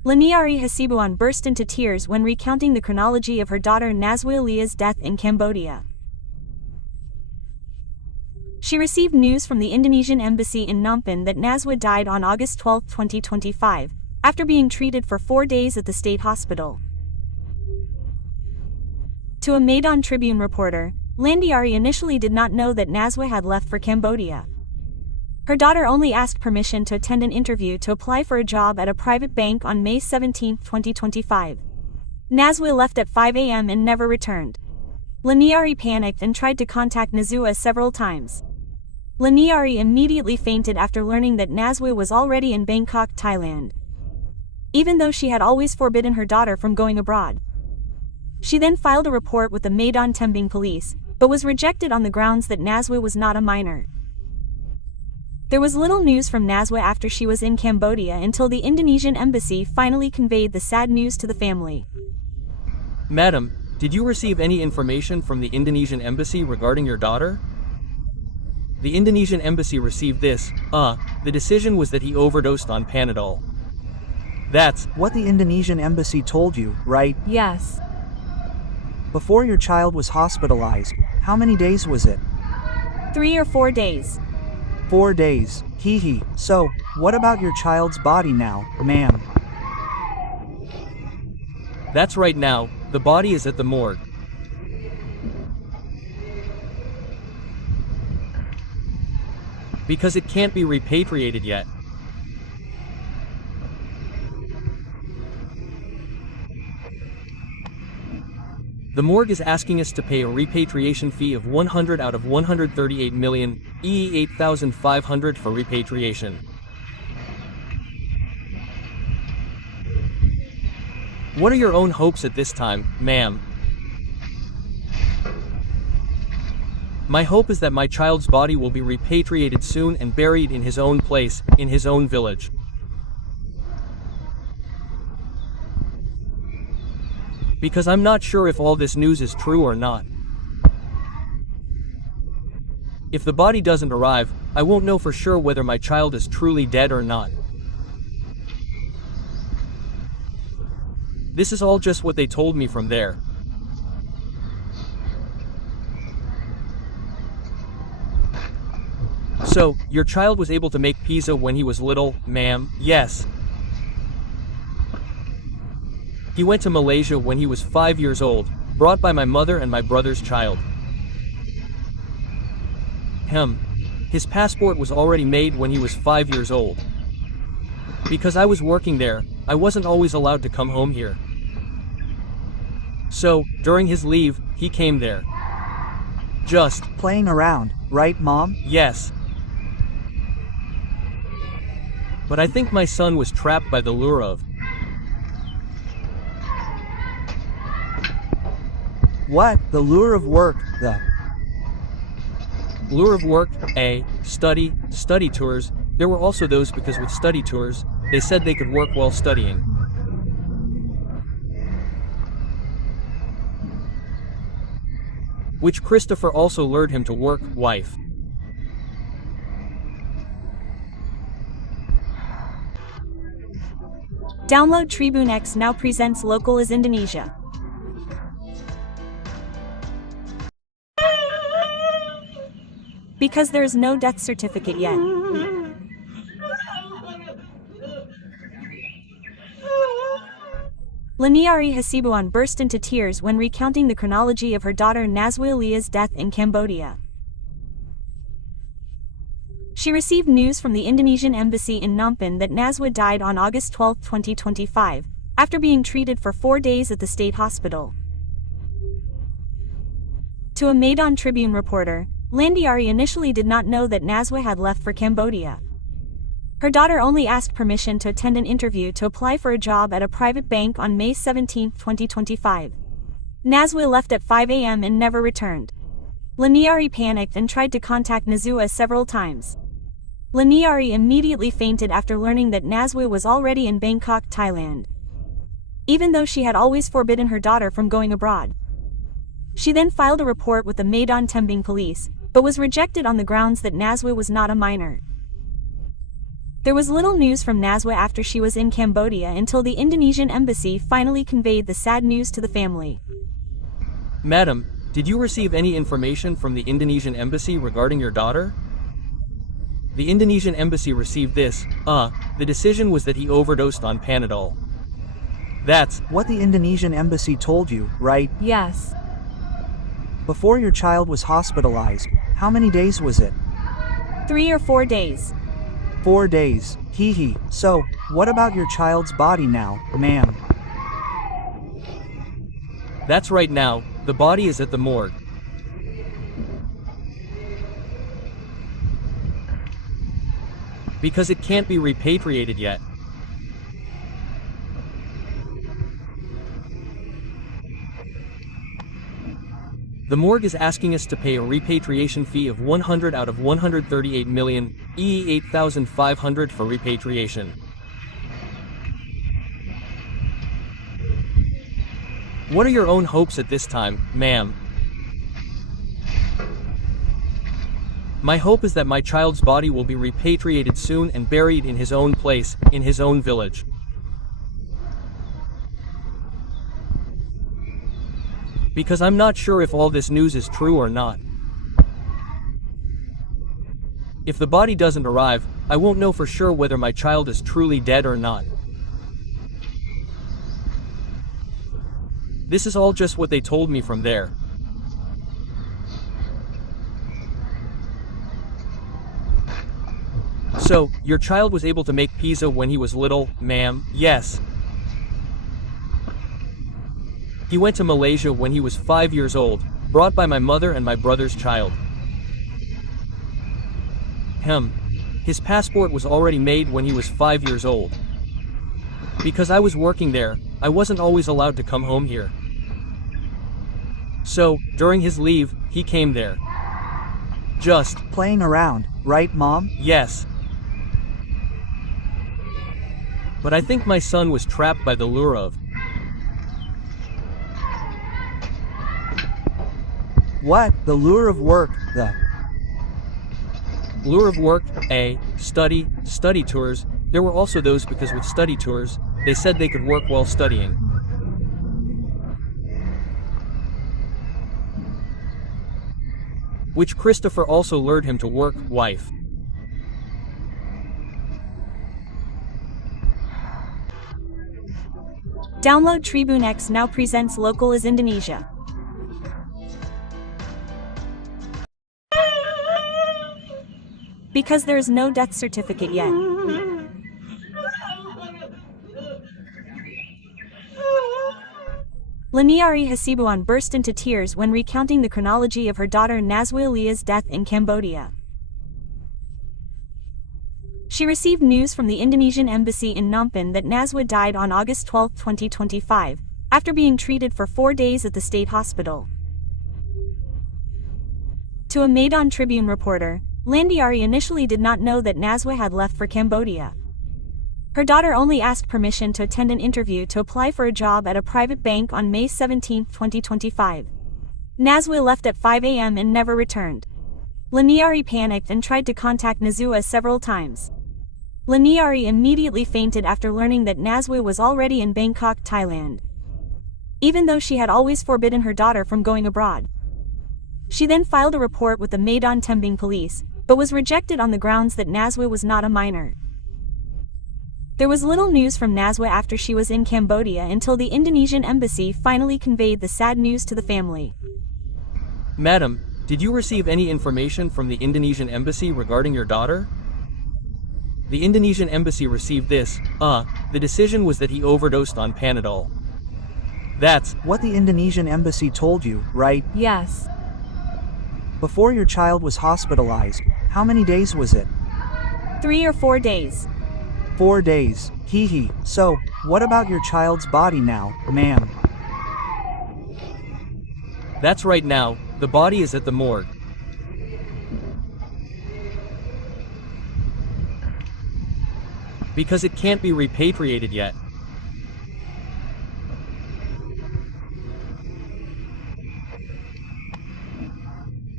Laniari Hasibuan burst into tears when recounting the chronology of her daughter Nazwa Leah's death in Cambodia. She received news from the Indonesian embassy in Phnom Penh that Nazwa died on August 12, 2025, after being treated for 4 days at the state hospital. To a Maidan Tribune reporter, Landiari initially did not know that Nazwa had left for Cambodia. Her daughter only asked permission to attend an interview to apply for a job at a private bank on May 17, 2025. Nazwa left at 5 a.m. and never returned. Laniari panicked and tried to contact Nazwa several times. Laniari immediately fainted after learning that Nazwa was already in Bangkok, Thailand, even though she had always forbidden her daughter from going abroad. She then filed a report with the Maidan Tembing police, but was rejected on the grounds that Nazwa was not a minor. There was little news from Nazwa after she was in Cambodia until the Indonesian embassy finally conveyed the sad news to the family. Madam, did you receive any information from the Indonesian embassy regarding your daughter? The Indonesian embassy received this. The decision was that he overdosed on Panadol. That's what the Indonesian embassy told you, right? Yes. Before your child was hospitalized, how many days was it? 3 or 4 days. 4 days, hee. So, what about your child's body now, ma'am? That's right now, the body is at the morgue. Because it can't be repatriated yet. The morgue is asking us to pay a repatriation fee of 100 out of 138 million, e.e. 8,500 for repatriation. What are your own hopes at this time, ma'am? My hope is that my child's body will be repatriated soon and buried in his own place, in his own village. Because I'm not sure if all this news is true or not. If the body doesn't arrive, I won't know for sure whether my child is truly dead or not. This is all just what they told me from there. So, your child was able to make pizza when he was little, ma'am? Yes. He went to Malaysia when he was 5 years old, brought by my mother and my brother's child. His passport was already made when he was 5 years old. Because I was working there, I wasn't always allowed to come home here. So, during his leave, he came there. Just playing around, right, Mom? Yes. But I think my son was trapped by the lure of what? The lure of work, the lure of work, study tours. There were also those because with study tours, they said they could work while studying. Which Christopher also lured him to work, wife. Download Tribune X now presents Local is Indonesia. Because there is no death certificate yet. Laniari Hasibuan burst into tears when recounting the chronology of her daughter Nazwa Leah's death in Cambodia. She received news from the Indonesian embassy in Phnom Penh that Nazwa died on August 12, 2025, after being treated for 4 days at the state hospital. To a Maidan Tribune reporter, Landiari initially did not know that Nazwa had left for Cambodia. Her daughter only asked permission to attend an interview to apply for a job at a private bank on May 17, 2025. Nazwa left at 5 a.m. and never returned. Laniari panicked and tried to contact Nazwa several times. Laniari immediately fainted after learning that Nazwa was already in Bangkok, Thailand, even though she had always forbidden her daughter from going abroad. She then filed a report with the Maidan Tembing police, but was rejected on the grounds that Nazwa was not a minor. There was little news from Nazwa after she was in Cambodia until the Indonesian embassy finally conveyed the sad news to the family. Madam, did you receive any information from the Indonesian embassy regarding your daughter? The Indonesian embassy received this. The decision was that he overdosed on Panadol. That's what the Indonesian embassy told you, right? Yes. Before your child was hospitalized, how many days was it? 3 or 4 days. 4 days, So, what about your child's body now, ma'am? That's right now, the body is at the morgue. Because it can't be repatriated yet. The morgue is asking us to pay a repatriation fee of 100 out of 138 million, e.e. 8,500 for repatriation. What are your own hopes at this time, ma'am? My hope is that my child's body will be repatriated soon and buried in his own place, in his own village. Because I'm not sure if all this news is true or not. If the body doesn't arrive, I won't know for sure whether my child is truly dead or not. This is all just what they told me from there. So, your child was able to make pizza when he was little, ma'am? Yes. He went to Malaysia when he was 5 years old, brought by my mother and my brother's child. His passport was already made when he was 5 years old. Because I was working there, I wasn't always allowed to come home here. So, during his leave, he came there. Just playing around, right, Mom? Yes. But I think my son was trapped by the lure of what? The lure of work, the lure of work, study tours. There were also those because with study tours, they said they could work while studying. Which Christopher also lured him to work, wife. Download Tribune X now presents Local is Indonesia. Because there is no death certificate yet. Laniari Hasibuan burst into tears when recounting the chronology of her daughter Nazwa Leah's death in Cambodia. She received news from the Indonesian embassy in Phnom Penh that Nazwa died on August 12, 2025, after being treated for 4 days at the state hospital. To a Maidan Tribune reporter, Landiari initially did not know that Nazwa had left for Cambodia. Her daughter only asked permission to attend an interview to apply for a job at a private bank on May 17, 2025. Nazwa left at 5 a.m. and never returned. Laniari panicked and tried to contact Nazwa several times. Laniari immediately fainted after learning that Nazwa was already in Bangkok, Thailand. Even though she had always forbidden her daughter from going abroad. She then filed a report with the Maidan Tembing police, but was rejected on the grounds that Nazwa was not a minor. There was little news from Nazwa after she was in Cambodia until the Indonesian embassy finally conveyed the sad news to the family. Madam, did you receive any information from the Indonesian embassy regarding your daughter? The Indonesian embassy received this. The decision was that he overdosed on Panadol. That's what the Indonesian embassy told you, right? Yes. Before your child was hospitalized, how many days was it? 3 or 4 days. 4 days, So, what about your child's body now, ma'am? That's right now, the body is at the morgue. Because it can't be repatriated yet.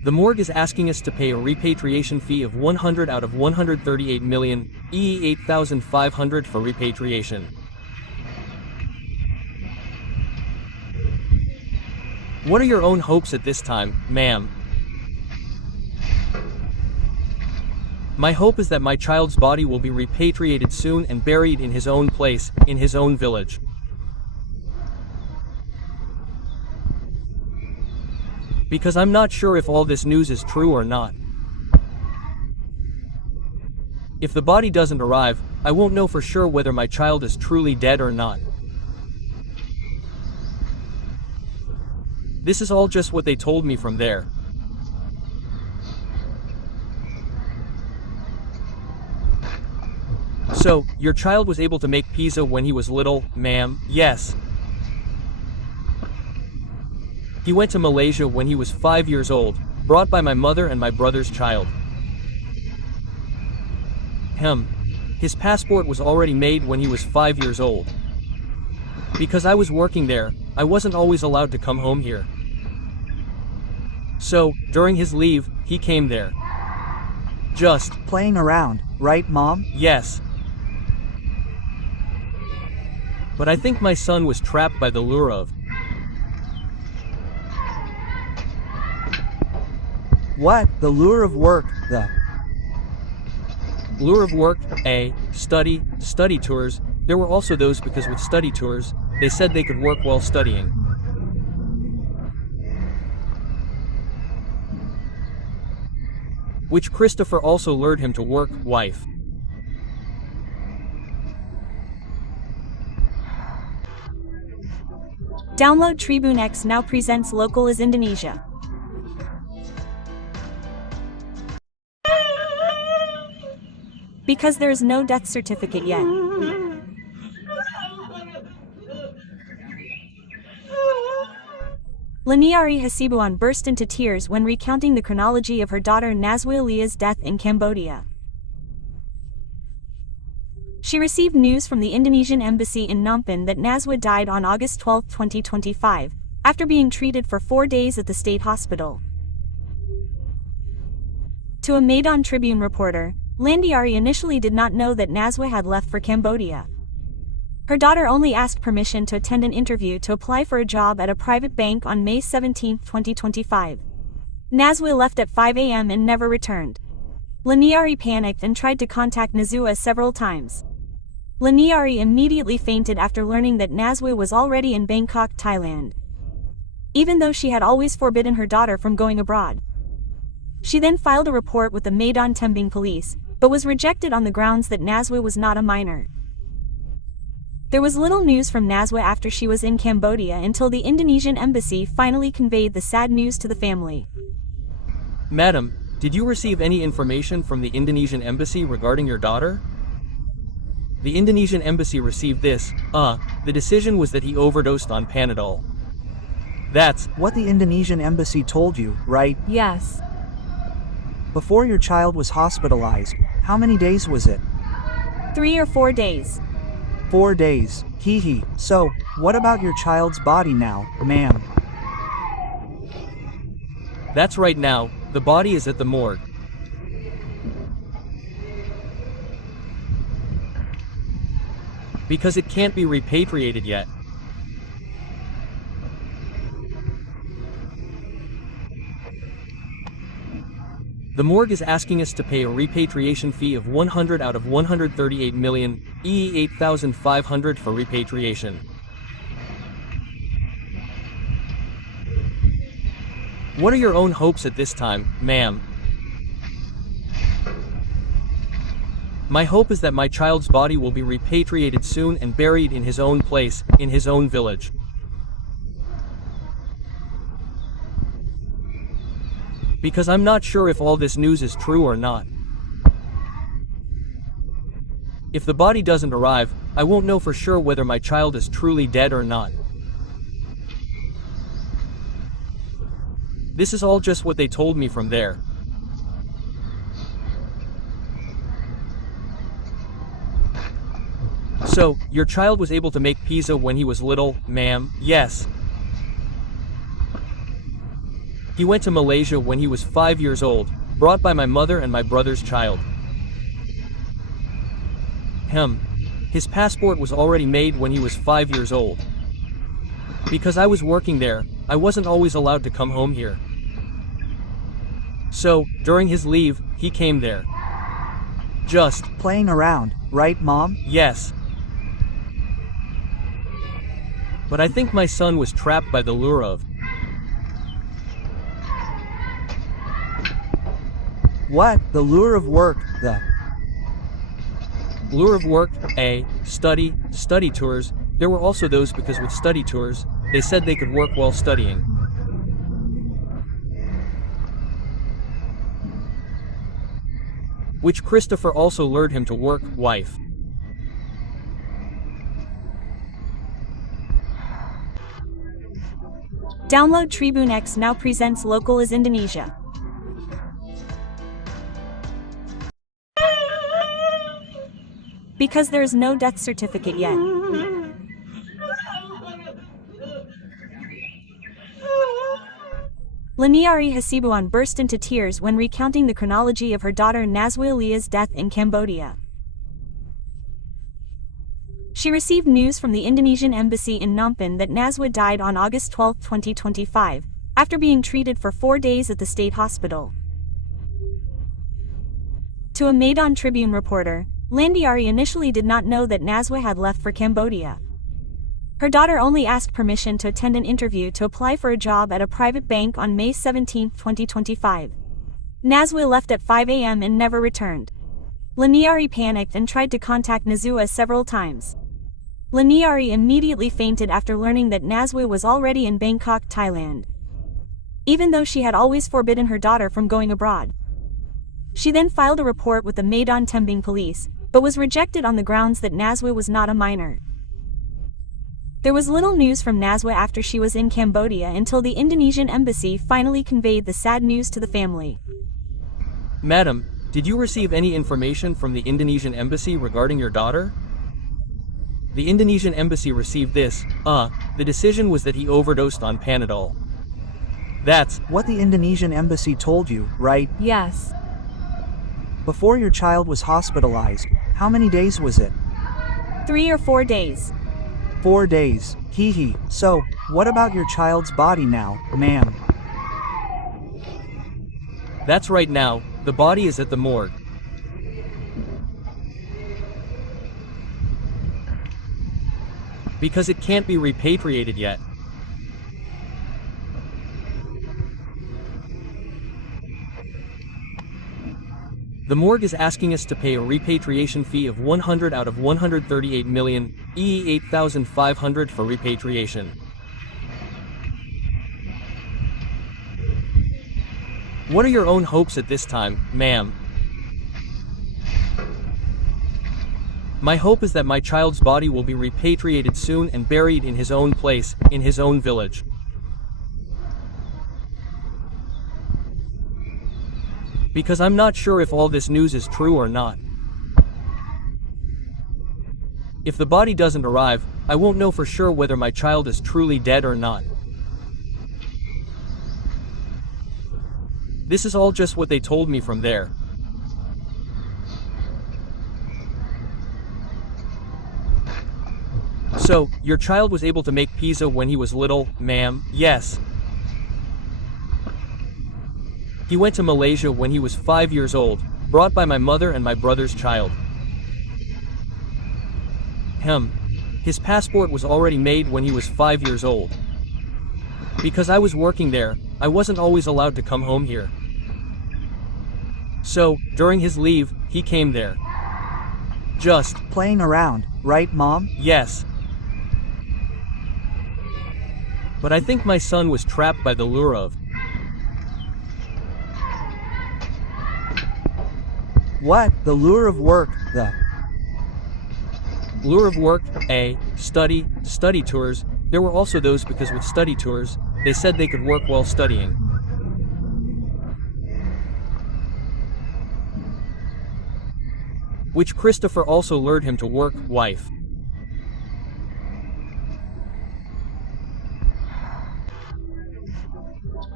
The morgue is asking us to pay a repatriation fee of 100 out of 138 million, e 8,500 for repatriation. What are your own hopes at this time, ma'am? My hope is that my child's body will be repatriated soon and buried in his own place, in his own village. Because I'm not sure if all this news is true or not. If the body doesn't arrive, I won't know for sure whether my child is truly dead or not. This is all just what they told me from there. So, your child was able to make pizza when he was little, ma'am? Yes. He went to Malaysia when he was 5 years old, brought by my mother and my brother's child. His passport was already made when he was 5 years old. Because I was working there, I wasn't always allowed to come home here. So, during his leave, he came there. Just Playing around, right, Mom? yes. But I think my son was trapped by the lure of What? The lure of work, study tours. There were also those because with study tours, they said they could work while studying. Which Christopher also lured him to work, wife. Download Tribune X now presents Local is Indonesia. Because there is no death certificate yet. Laniari Hasibuan burst into tears when recounting the chronology of her daughter Nazwa Leah's death in Cambodia. She received news from the Indonesian embassy in Phnom Penh that Nazwa died on August 12, 2025, after being treated for 4 days at the state hospital. To a Maidan Tribune reporter, Landiari initially did not know that Nazwa had left for Cambodia. Her daughter only asked permission to attend an interview to apply for a job at a private bank on May 17, 2025. Nazwa left at 5 a.m. and never returned. Laniari panicked and tried to contact Nazwa several times. Laniari immediately fainted after learning that Nazwa was already in Bangkok, Thailand. Even though she had always forbidden her daughter from going abroad. She then filed a report with the Maidan Tembing police, but was rejected on the grounds that Nazwa was not a minor. There was little news from Nazwa after she was in Cambodia until the Indonesian embassy finally conveyed the sad news to the family. Madam, did you receive any information from the Indonesian embassy regarding your daughter? The Indonesian embassy received this, the decision was that he overdosed on Panadol. That's What the Indonesian embassy told you, right? Yes. Before your child was hospitalized, how many days was it? 3 or 4 days. 4 days. So, what about your child's body now, ma'am? That's right now, the body is at the morgue. Because it can't be repatriated yet. The morgue is asking us to pay a repatriation fee of 100 out of 138 million, e 8,500 for repatriation. What are your own hopes at this time, ma'am? My hope is that my child's body will be repatriated soon and buried in his own place, in his own village. Because I'm not sure if all this news is true or not. If the body doesn't arrive, I won't know for sure whether my child is truly dead or not. This is all just what they told me from there. So, your child was able to make pizza when he was little, ma'am? Yes. He went to Malaysia when he was 5 years old, brought by my mother and my brother's child. His passport was already made when he was 5 years old. Because I was working there, I wasn't always allowed to come home here. So, during his leave, he came there. Just Playing around, right, Mom? yes. But I think my son was trapped by the lure of What? The lure of work, the lure of work, study tours. There were also those because with study tours, they said they could work while studying. Which Christopher also lured him to work, wife. Download Tribune X now presents Local is Indonesia. Because there is no death certificate yet. Laniari Hasibuan burst into tears when recounting the chronology of her daughter Nazwa Leah's death in Cambodia. She received news from the Indonesian embassy in Phnom Penh that Nazwa died on August 12, 2025, after being treated for 4 days at the state hospital. To a Maidan Tribune reporter, Landiari initially did not know that Nazwa had left for Cambodia. Her daughter only asked permission to attend an interview to apply for a job at a private bank on May 17, 2025. Nazwa left at 5 a.m. and never returned. Laniari panicked and tried to contact Nazwa several times. Laniari immediately fainted after learning that Nazwa was already in Bangkok, Thailand. Even though she had always forbidden her daughter from going abroad. She then filed a report with the Maidan Tembing police, but was rejected on the grounds that Nazwa was not a minor. There was little news from Nazwa after she was in Cambodia until the Indonesian embassy finally conveyed the sad news to the family. Madam, did you receive any information from the Indonesian embassy regarding your daughter? The Indonesian embassy received this, the decision was that he overdosed on Panadol. That's what the Indonesian embassy told you, right? Yes. Before your child was hospitalized, how many days was it? 3 or 4 days. 4 days, hee. So, what about your child's body now, ma'am? That's right now, the body is at the morgue. Because it can't be repatriated yet. The morgue is asking us to pay a repatriation fee of 100 out of 138 million, e.e. 8,500 for repatriation. What are your own hopes at this time, ma'am? My hope is that my child's body will be repatriated soon and buried in his own place, in his own village. Because I'm not sure if all this news is true or not. If the body doesn't arrive, I won't know for sure whether my child is truly dead or not. This is all just what they told me from there. So, your child was able to make pizza when he was little, ma'am? Yes. He went to Malaysia when he was 5 years old, brought by my mother and my brother's child. His passport was already made when he was 5 years old. Because I was working there, I wasn't always allowed to come home here. So, during his leave, he came there. Just Playing around, right, Mom? yes. But I think my son was trapped by the lure of What? The lure of work, the lure of work, study tours. There were also those because with study tours, they said they could work while studying. Which Christopher also lured him to work, wife.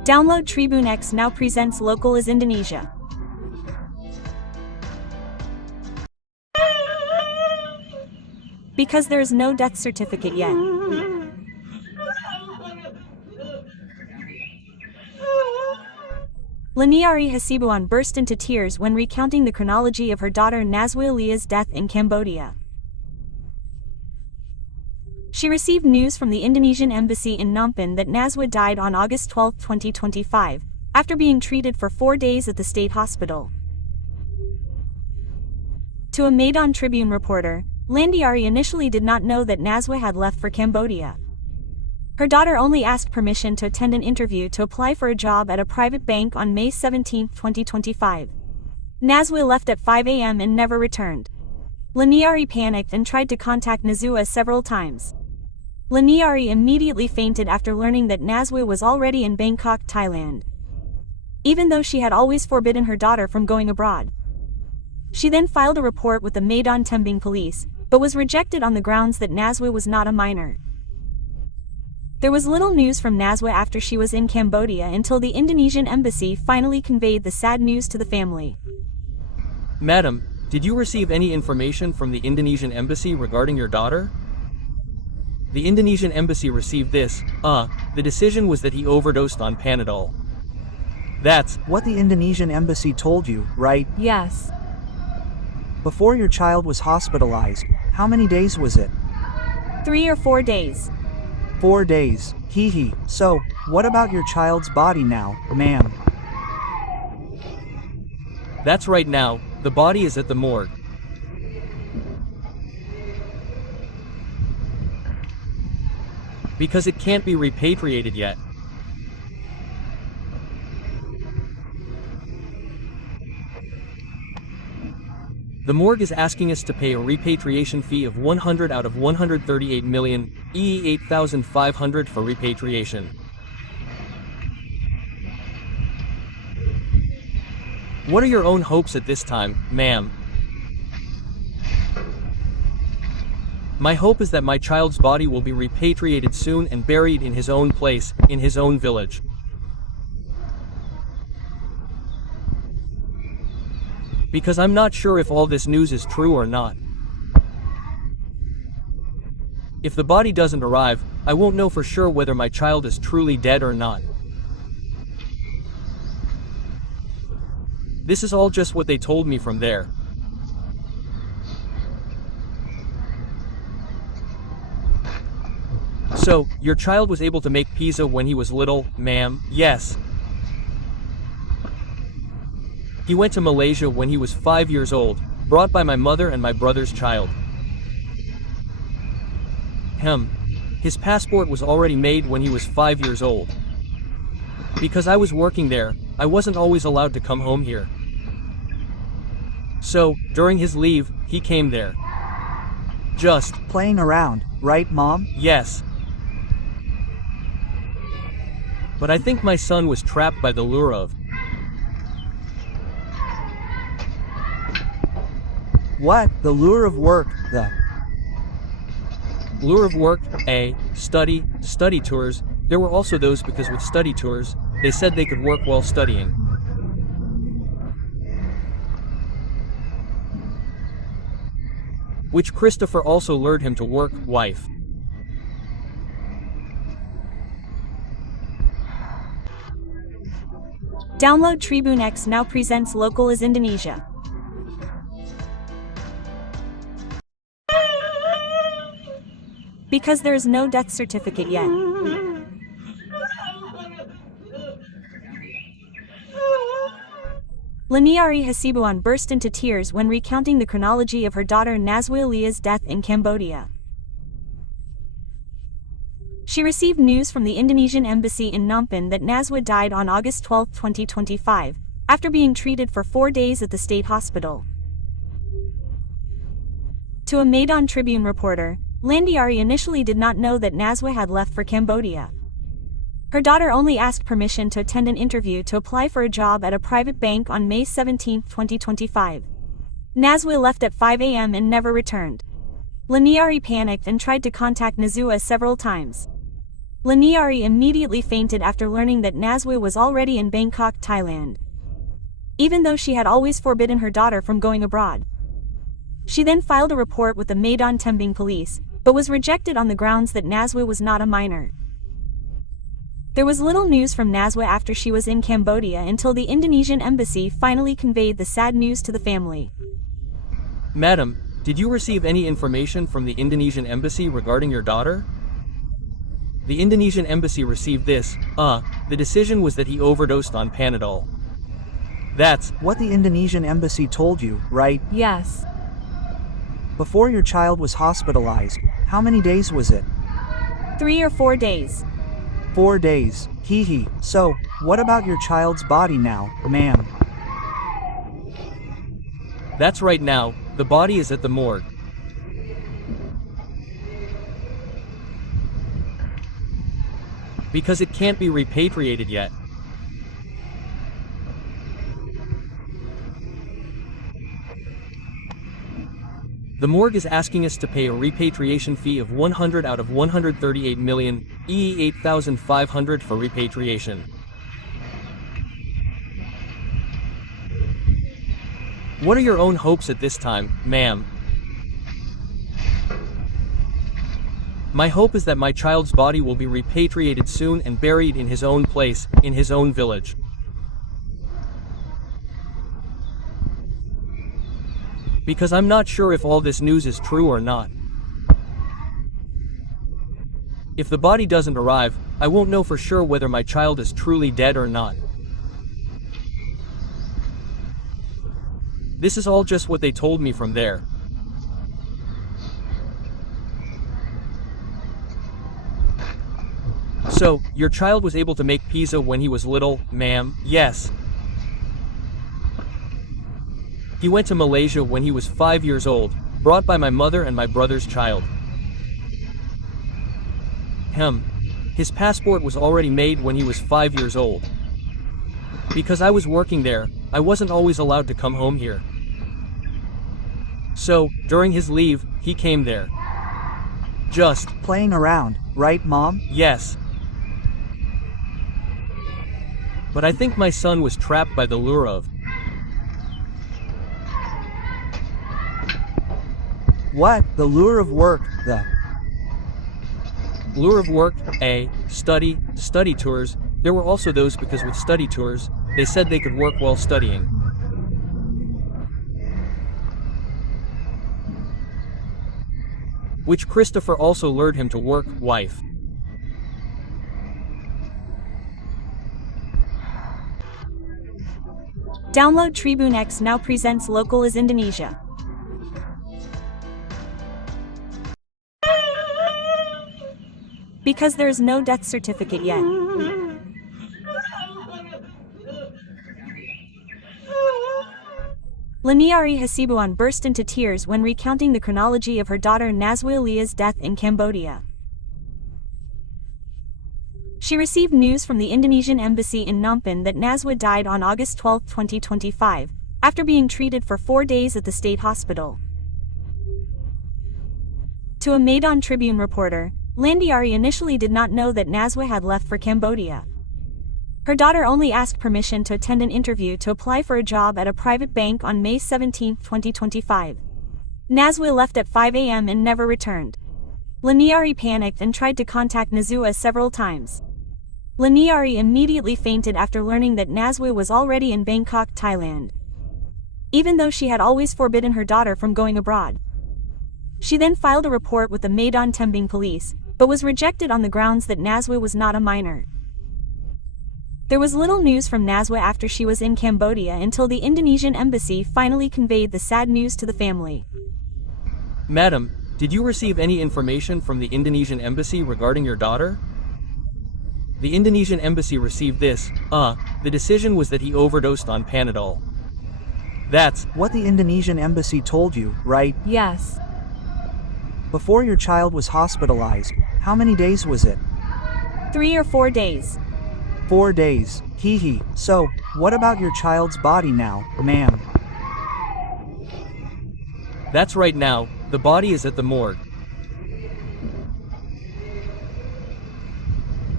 Download Tribune X now presents Local is Indonesia. Because there is no death certificate yet. Laniari Hasibuan burst into tears when recounting the chronology of her daughter Nazwa Leah's death in Cambodia. She received news from the Indonesian embassy in Phnom Penh that Nazwa died on August 12, 2025, after being treated for 4 days at the state hospital. To a Maidan Tribune reporter, Landiari initially did not know that Nazwa had left for Cambodia. Her daughter only asked permission to attend an interview to apply for a job at a private bank on May 17, 2025. Nazwa left at 5 a.m. and never returned. Laniari panicked and tried to contact Nazwa several times. Laniari immediately fainted after learning that Nazwa was already in Bangkok, Thailand, even though she had always forbidden her daughter from going abroad. She then filed a report with the Maidan Tembing police, but was rejected on the grounds that Nazwa was not a minor. There was little news from Nazwa after she was in Cambodia until the Indonesian embassy finally conveyed the sad news to the family. Madam, did you receive any information from the Indonesian embassy regarding your daughter? The Indonesian embassy received this. The decision was that he overdosed on Panadol. That's What the Indonesian embassy told you, right? Yes. Before your child was hospitalized, how many days was it? 3 or 4 days. 4 days. Hee. So, what about your child's body now, ma'am? That's right now, the body is at the morgue. Because it can't be repatriated yet. The morgue is asking us to pay a repatriation fee of 100 out of 138 million, e.e. 8,500 for repatriation. What are your own hopes at this time, ma'am? My hope is that my child's body will be repatriated soon and buried in his own place, in his own village. Because I'm not sure if all this news is true or not. If the body doesn't arrive, I won't know for sure whether my child is truly dead or not. This is all just what they told me from there. So, your child was able to make pizza when he was little, ma'am? Yes. He went to Malaysia when he was 5 years old, brought by my mother and my brother's child. His passport was already made when he was 5 years old. Because I was working there, I wasn't always allowed to come home here. So, during his leave, he came there. Just Playing around, right, Mom? yes. But I think my son was trapped by the lure of What? The lure of work, the lure of work, study tours. There were also those because with study tours, they said they could work while studying. Which Christopher also lured him to work, wife. Download Tribune X now presents Local is Indonesia. Because there is no death certificate yet. Laniari Hasibuan burst into tears when recounting the chronology of her daughter Nazwa Leah's death in Cambodia. She received news from the Indonesian embassy in Phnom Penh that Nazwa died on August 12, 2025, after being treated for 4 days at the state hospital. To a Maidan Tribune reporter, Landiari initially did not know that Nazwa had left for Cambodia. Her daughter only asked permission to attend an interview to apply for a job at a private bank on May 17, 2025. Nazwa left at 5 a.m. and never returned. Laniari panicked and tried to contact Nazwa several times. Laniari immediately fainted after learning that Nazwa was already in Bangkok, Thailand, even though she had always forbidden her daughter from going abroad. She then filed a report with the Medan Tembing police, but was rejected on the grounds that Nazwa was not a minor. There was little news from Nazwa after she was in Cambodia until the Indonesian embassy finally conveyed the sad news to the family. Madam, did you receive any information from the Indonesian embassy regarding your daughter? The Indonesian embassy received this. The decision was that he overdosed on Panadol. That's what the Indonesian embassy told you, right? Yes. Before your child was hospitalized, how many days was it? 3 or 4 days. 4 days. So, what about your child's body now, ma'am? That's right now, the body is at the morgue. Because it can't be repatriated yet. The morgue is asking us to pay a repatriation fee of 100 out of 138 million, e.e. 8,500 for repatriation. What are your own hopes at this time, ma'am? My hope is that my child's body will be repatriated soon and buried in his own place, in his own village. Because I'm not sure if all this news is true or not. If the body doesn't arrive, I won't know for sure whether my child is truly dead or not. This is all just what they told me from there. So, your child was able to make pizza when he was little, ma'am? Yes. He went to Malaysia when he was 5 years old, brought by my mother and my brother's child. His passport was already made when he was 5 years old. Because I was working there, I wasn't always allowed to come home here. So, during his leave, he came there. Just playing around, right, Mom? Yes. But I think my son was trapped by the lure of what? The lure of work, the lure of work, study tours. There were also those because with study tours, they said they could work while studying. Which Christopher also lured him to work, wife. Download Tribune X now presents Local is Indonesia. Because there is no death certificate yet. Laniari Hasibuan burst into tears when recounting the chronology of her daughter Nazwa Leah's death in Cambodia. She received news from the Indonesian embassy in Phnom Penh that Nazwa died on August 12, 2025, after being treated for 4 days at the state hospital. To a Medan Tribune reporter, Landiari initially did not know that Nazwa had left for Cambodia. Her daughter only asked permission to attend an interview to apply for a job at a private bank on May 17, 2025. Nazwa left at 5 a.m. and never returned. Laniari panicked and tried to contact Nazwa several times. Laniari immediately fainted after learning that Nazwa was already in Bangkok, Thailand, even though she had always forbidden her daughter from going abroad. She then filed a report with the Medan Tembing police, but was rejected on the grounds that Nazwa was not a minor. There was little news from Nazwa after she was in Cambodia until the Indonesian embassy finally conveyed the sad news to the family. Madam, did you receive any information from the Indonesian embassy regarding your daughter? The Indonesian embassy received this. The decision was that he overdosed on Panadol. That's what the Indonesian embassy told you, right? Yes. Before your child was hospitalized, how many days was it? 3 or 4 days. 4 days. So, what about your child's body now, ma'am? That's right now, the body is at the morgue.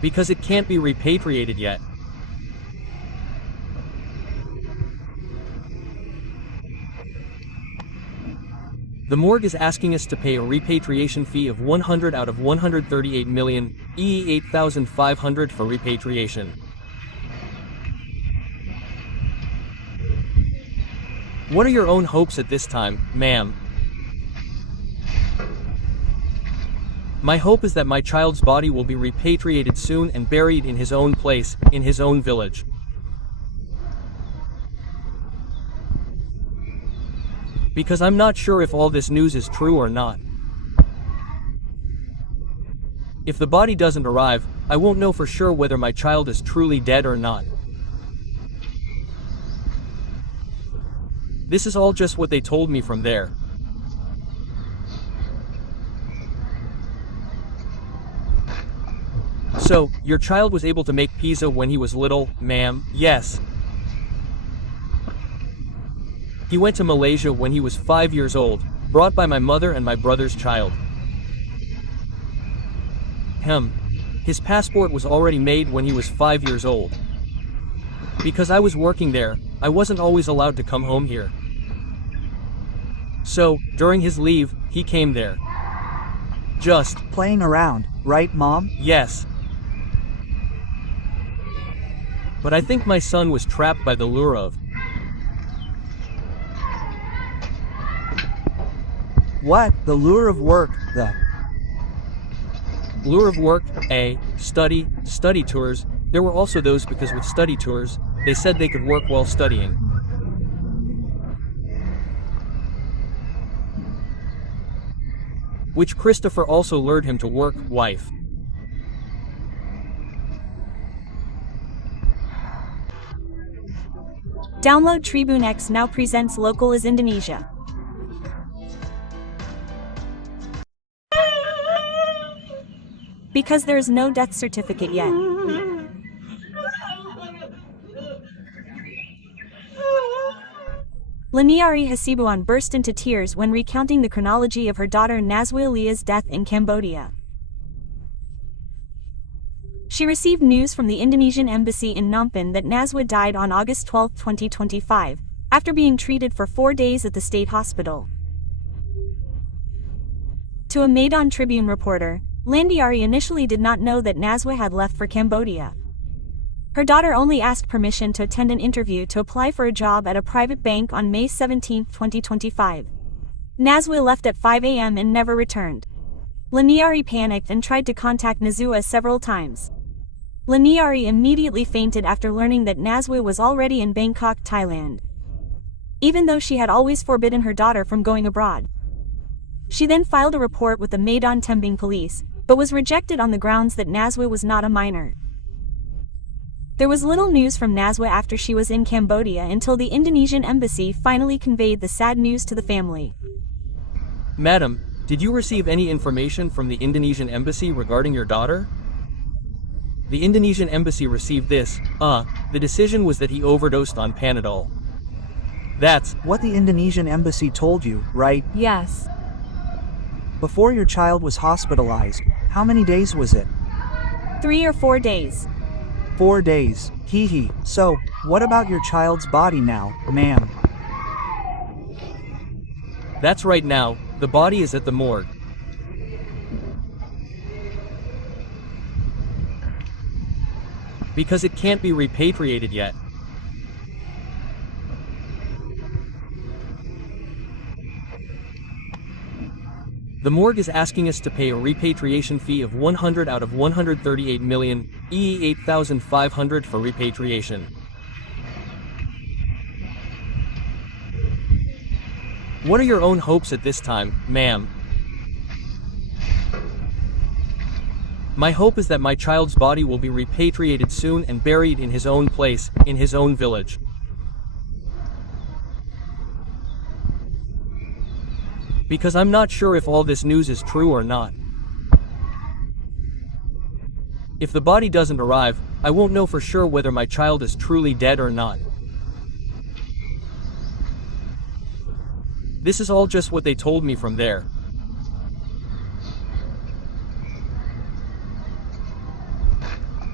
Because it can't be repatriated yet. The morgue is asking us to pay a repatriation fee of 100 out of 138 million, e.e. 8,500 for repatriation. What are your own hopes at this time, ma'am? My hope is that my child's body will be repatriated soon and buried in his own place, in his own village. Because I'm not sure if all this news is true or not. If the body doesn't arrive, I won't know for sure whether my child is truly dead or not. This is all just what they told me from there. So, your child was able to make pizza when he was little, ma'am? Yes. He went to Malaysia when he was 5 years old, brought by my mother and my brother's child. His passport was already made when he was 5 years old. Because I was working there, I wasn't always allowed to come home here. So, during his leave, he came there. Just Playing around, right, Mom? yes. But I think my son was trapped by the lure of What? The lure of work, the lure of work, study tours. There were also those because with study tours, they said they could work while studying. Which Christopher also lured him to work, wife. Download Tribune X now presents Local is Indonesia. Because there is no death certificate yet. Laniari Hasibuan burst into tears when recounting the chronology of her daughter Nazwa Leah's death in Cambodia. She received news from the Indonesian embassy in Phnom Penh that Nazwa died on August 12, 2025, after being treated for 4 days at the state hospital. To a Maidan Tribune reporter, Landiari initially did not know that Nazwa had left for Cambodia. Her daughter only asked permission to attend an interview to apply for a job at a private bank on May 17, 2025. Nazwa left at 5 a.m. and never returned. Laniari panicked and tried to contact Nazwa several times. Laniari immediately fainted after learning that Nazwa was already in Bangkok, Thailand. Even though she had always forbidden her daughter from going abroad. She then filed a report with the Maidan Tembing police, but was rejected on the grounds that Nazwa was not a minor. There was little news from Nazwa after she was in Cambodia until the Indonesian embassy finally conveyed the sad news to the family. Madam, did you receive any information from the Indonesian embassy regarding your daughter? The Indonesian embassy received this, the decision was that he overdosed on Panadol. That's What the Indonesian embassy told you, right? Yes. Before your child was hospitalized, how many days was it? 3 or 4 days. 4 days. So, what about your child's body now, ma'am? That's right now, the body is at the morgue. Because it can't be repatriated yet. The morgue is asking us to pay a repatriation fee of 100 out of 138 million, e.e. 8,500 for repatriation. What are your own hopes at this time, ma'am? My hope is that my child's body will be repatriated soon and buried in his own place, in his own village. Because I'm not sure if all this news is true or not. If the body doesn't arrive, I won't know for sure whether my child is truly dead or not. This is all just what they told me from there.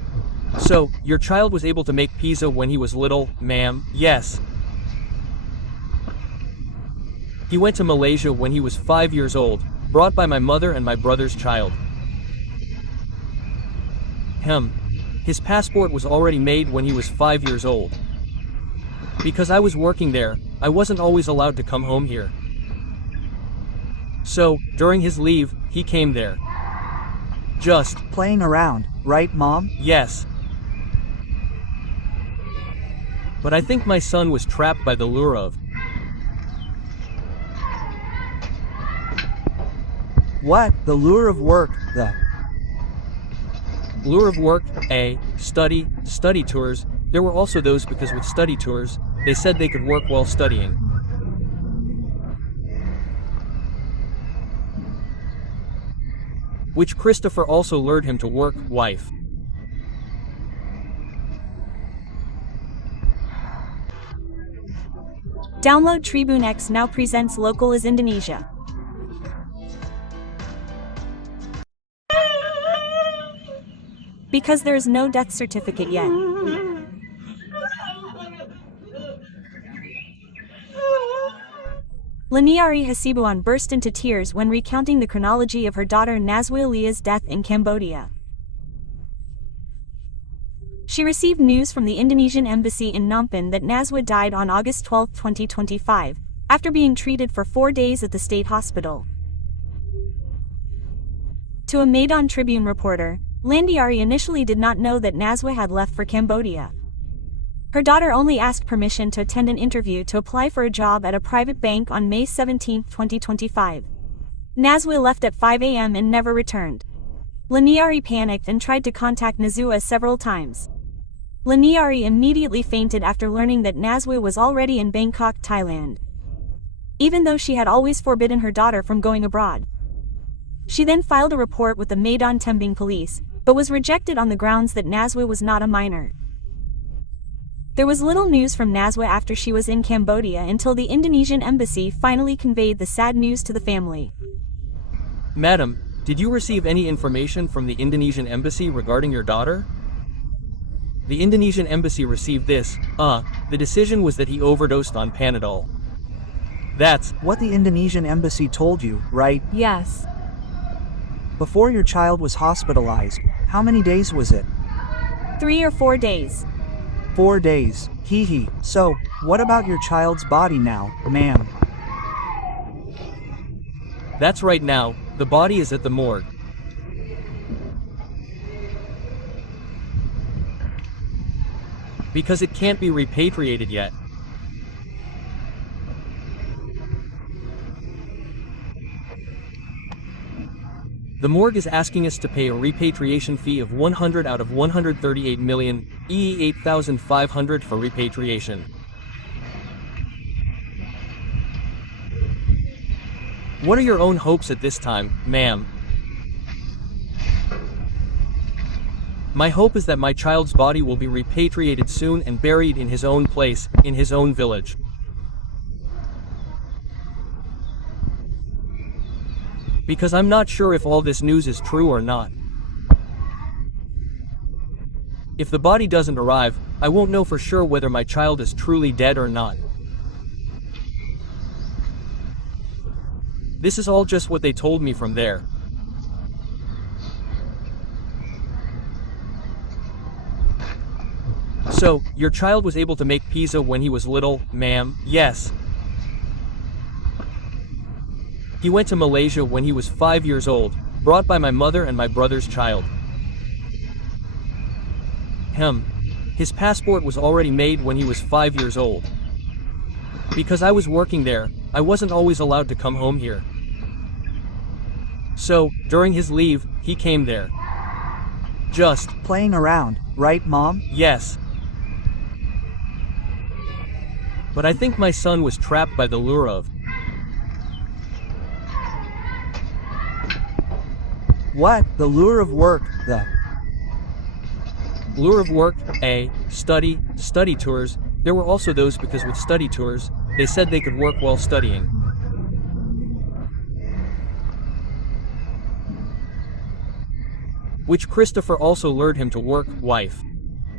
So, your child was able to make pizza when he was little, ma'am? Yes. He went to Malaysia when he was 5 years old, brought by my mother and my brother's child. His passport was already made when he was 5 years old. Because I was working there, I wasn't always allowed to come home here. So, during his leave, he came there. Just Playing around, right, Mom? yes. But I think my son was trapped by the lure of What? The lure of work, lure of work, study tours. There were also those because with study tours, they said they could work while studying. Which Christopher also lured him to work, wife. Download Tribune X now presents Local is Indonesia. Because there is no death certificate yet. Laniari Hasibuan burst into tears when recounting the chronology of her daughter Nazwa Leah's death in Cambodia. She received news from the Indonesian embassy in Phnom Penh that Nazwa died on August 12, 2025, after being treated for 4 days at the state hospital. To a Maidan Tribune reporter, Landiari initially did not know that Nazwa had left for Cambodia. Her daughter only asked permission to attend an interview to apply for a job at a private bank on May 17, 2025. Nazwa left at 5 a.m. and never returned. Laniari panicked and tried to contact Nazwa several times. Laniari immediately fainted after learning that Nazwa was already in Bangkok, Thailand, even though she had always forbidden her daughter from going abroad. She then filed a report with the Maidan Tembing police, but was rejected on the grounds that Nazwa was not a minor. There was little news from Nazwa after she was in Cambodia until the Indonesian embassy finally conveyed the sad news to the family. Madam, did you receive any information from the Indonesian embassy regarding your daughter? The Indonesian embassy received this. The decision was that he overdosed on Panadol. That's What the Indonesian embassy told you, right? Yes. Before your child was hospitalized, how many days was it? 3 or 4 days. 4 days. So, what about your child's body now, ma'am? That's right now, the body is at the morgue. Because it can't be repatriated yet. The morgue is asking us to pay a repatriation fee of 100 out of 138 million, e.e. 8,500 for repatriation. What are your own hopes at this time, ma'am? My hope is that my child's body will be repatriated soon and buried in his own place, in his own village. Because I'm not sure if all this news is true or not. If the body doesn't arrive, I won't know for sure whether my child is truly dead or not. This is all just what they told me from there. So, your child was able to make pizza when he was little, ma'am? Yes. He went to Malaysia when he was 5 years old, brought by my mother and my brother's child. His passport was already made when he was 5 years old. Because I was working there, I wasn't always allowed to come home here. So, during his leave, he came there. Just Playing around, right, Mom? yes. But I think my son was trapped by the lure of What? The lure of work, lure of work, study tours. There were also those because with study tours, they said they could work while studying. Which Christopher also lured him to work, wife.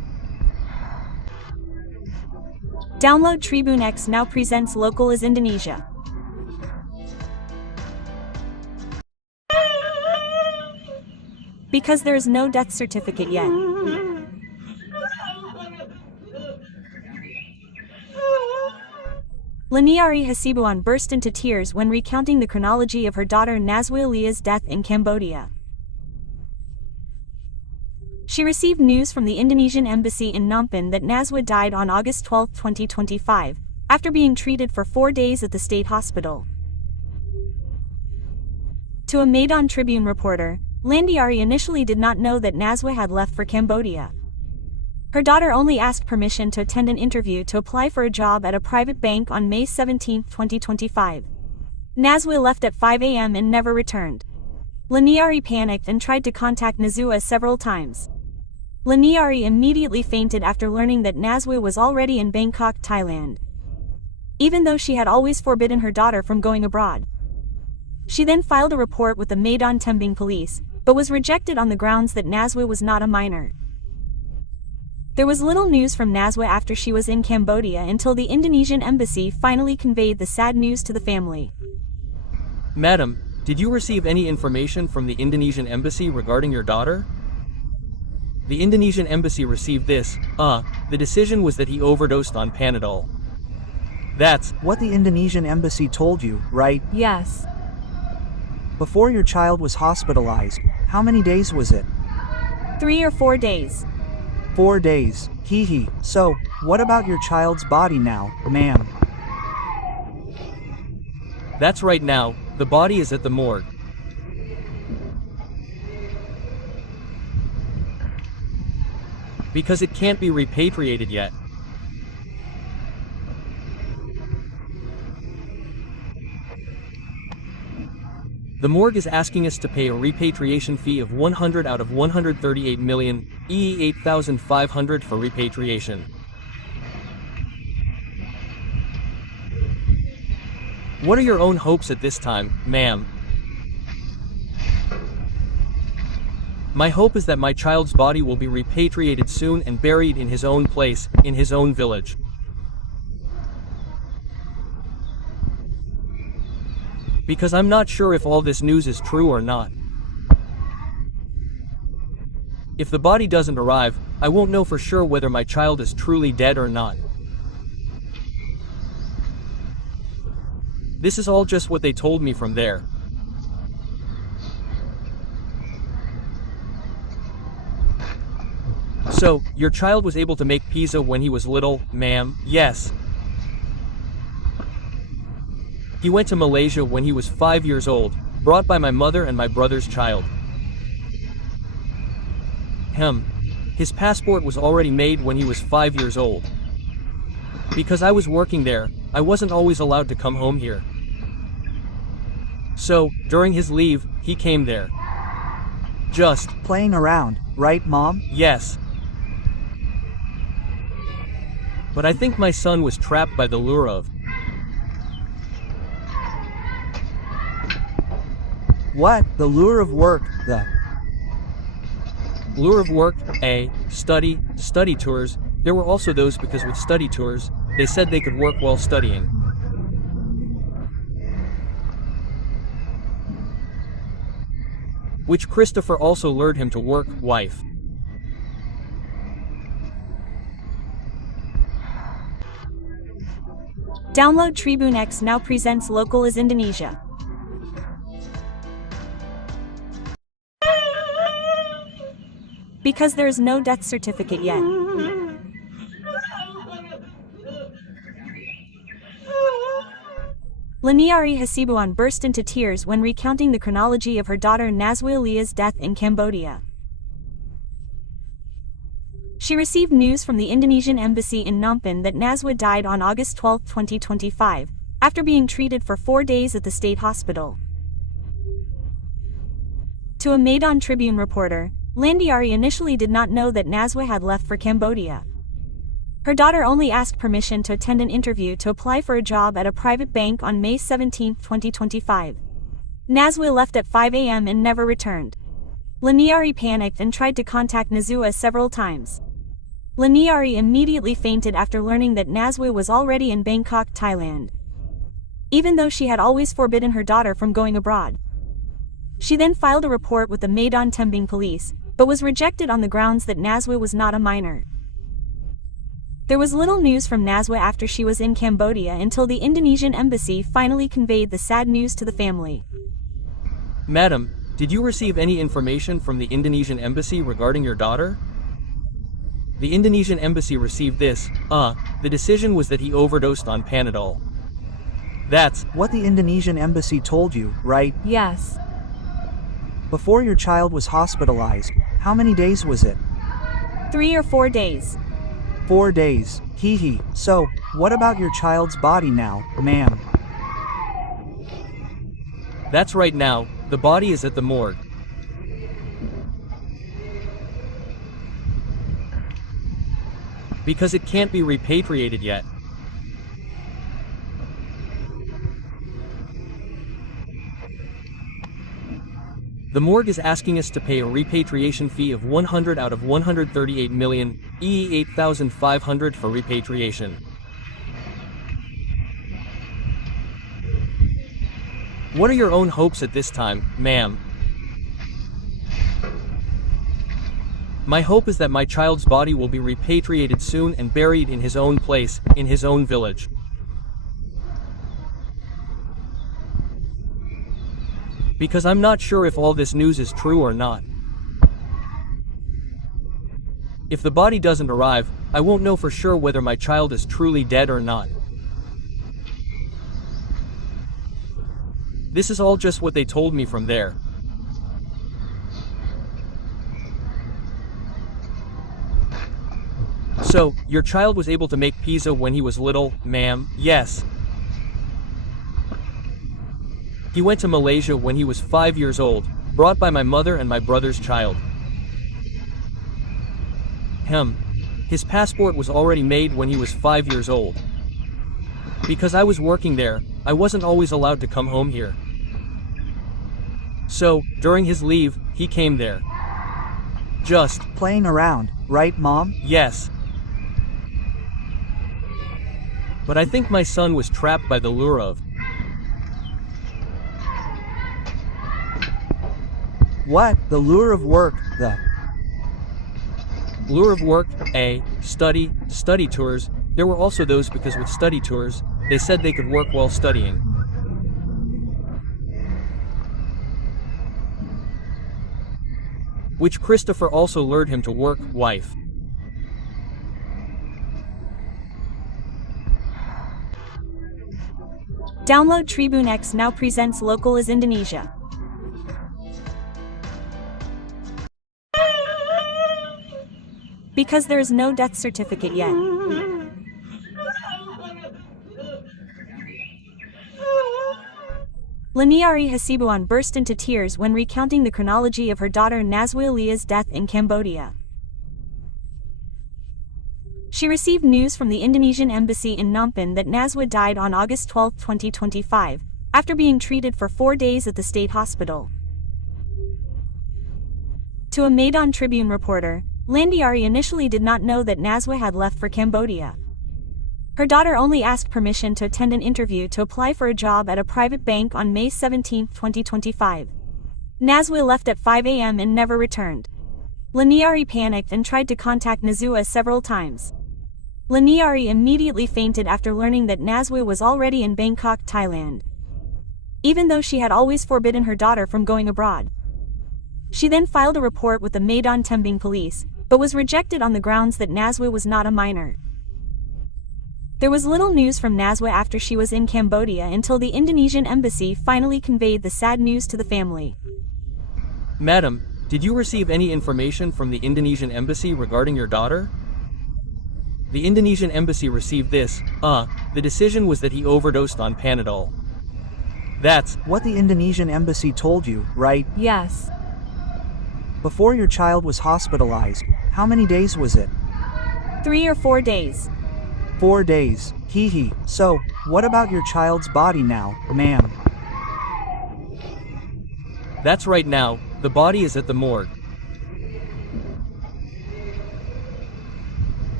Download Tribune X now presents Local is Indonesia. Because there is no death certificate yet. Laniari Hasibuan burst into tears when recounting the chronology of her daughter Nazwa Leah's death in Cambodia. She received news from the Indonesian embassy in Phnom Penh that Nazwa died on August 12, 2025, after being treated for 4 days at the state hospital. To a Maidan Tribune reporter, Landiari initially did not know that Nazwa had left for Cambodia. Her daughter only asked permission to attend an interview to apply for a job at a private bank on May 17, 2025. Nazwa left at 5 a.m. and never returned. Laniari panicked and tried to contact Nazwa several times. Laniari immediately fainted after learning that Nazwa was already in Bangkok, Thailand, even though she had always forbidden her daughter from going abroad. She then filed a report with the Maidan Tembing police, but was rejected on the grounds that Nazwa was not a minor. There was little news from Nazwa after she was in Cambodia until the Indonesian embassy finally conveyed the sad news to the family. Madam, did you receive any information from the Indonesian embassy regarding your daughter? The Indonesian embassy received this. The decision was that he overdosed on Panadol. That's What the Indonesian embassy told you, right? Yes. Before your child was hospitalized, how many days was it? 3 or 4 days. 4 days. Hee. So, what about your child's body now, ma'am? That's right now, the body is at the morgue. Because it can't be repatriated yet. The morgue is asking us to pay a repatriation fee of 100 out of 138 million, e.e. 8,500 for repatriation. What are your own hopes at this time, ma'am? My hope is that my child's body will be repatriated soon and buried in his own place, in his own village. Because I'm not sure if all this news is true or not. If the body doesn't arrive, I won't know for sure whether my child is truly dead or not. This is all just what they told me from there. So, your child was able to make pizza when he was little, ma'am? Yes. He went to Malaysia when he was 5 years old, brought by my mother and my brother's child. His passport was already made when he was 5 years old. Because I was working there, I wasn't always allowed to come home here. So, during his leave, he came there. Just Playing around, right, Mom? yes. But I think my son was trapped by the lure of What? The lure of work, study tours. There were also those because with study tours, they said they could work while studying. Which Christopher also lured him to work, wife. Download Tribune X now presents Local is Indonesia. Because there is no death certificate yet. Laniari Hasibuan burst into tears when recounting the chronology of her daughter Nazwa Leah's death in Cambodia. She received news from the Indonesian embassy in Phnom Penh that Nazwa died on August 12, 2025, after being treated for 4 days at the state hospital. To a Maidan Tribune reporter, Landiari initially did not know that Nazwa had left for Cambodia. Her daughter only asked permission to attend an interview to apply for a job at a private bank on May 17, 2025. Nazwa left at 5 a.m. and never returned. Laniari panicked and tried to contact Nazwa several times. Laniari immediately fainted after learning that Nazwa was already in Bangkok, Thailand, even though she had always forbidden her daughter from going abroad. She then filed a report with the Medan Tembing police, but was rejected on the grounds that Nazwa was not a minor. There was little news from Nazwa after she was in Cambodia until the Indonesian embassy finally conveyed the sad news to the family. Madam, did you receive any information from the Indonesian embassy regarding your daughter? The Indonesian embassy received this. The decision was that he overdosed on Panadol. That's what the Indonesian embassy told you, right? Yes. Before your child was hospitalized, how many days was it? 3 or 4 days. 4 days. So, what about your child's body now, ma'am? That's right now, the body is at the morgue. Because it can't be repatriated yet. The morgue is asking us to pay a repatriation fee of 100 out of 138 million, e.e. 8,500 for repatriation. What are your own hopes at this time, ma'am? My hope is that my child's body will be repatriated soon and buried in his own place, in his own village. Because I'm not sure if all this news is true or not. If the body doesn't arrive, I won't know for sure whether my child is truly dead or not. This is all just what they told me from there. So, your child was able to make pizza when he was little, ma'am? Yes. He went to Malaysia when he was 5 years old, brought by my mother and my brother's child. His passport was already made when he was 5 years old. Because I was working there, I wasn't always allowed to come home here. So, during his leave, he came there. Just playing around, right, Mom? Yes. But I think my son was trapped by the lure of what? The lure of work, the lure of work, study tours. There were also those because with study tours, they said they could work while studying. Which Christopher also lured him to work, wife. Download Tribune X now presents Local is Indonesia. Because there is no death certificate yet. Laniari Hasibuan burst into tears when recounting the chronology of her daughter Nazwa Leah's death in Cambodia. She received news from the Indonesian embassy in Phnom Penh that Nazwa died on August 12, 2025, after being treated for 4 days at the state hospital. To a Medan Tribune reporter, Landiari initially did not know that Nazwa had left for Cambodia. Her daughter only asked permission to attend an interview to apply for a job at a private bank on May 17, 2025. Nazwa left at 5 a.m. and never returned. Laniari panicked and tried to contact Nazwa several times. Laniari immediately fainted after learning that Nazwa was already in Bangkok, Thailand, even though she had always forbidden her daughter from going abroad. She then filed a report with the Medan Tembing police, but was rejected on the grounds that Nazwa was not a minor. There was little news from Nazwa after she was in Cambodia until the Indonesian embassy finally conveyed the sad news to the family. Madam, did you receive any information from the Indonesian embassy regarding your daughter? The Indonesian embassy received this. The decision was that he overdosed on Panadol. That's what the Indonesian embassy told you, right? Yes. Before your child was hospitalized, how many days was it? 3 or 4 days. 4 days. So, what about your child's body now, ma'am? That's right now, the body is at the morgue.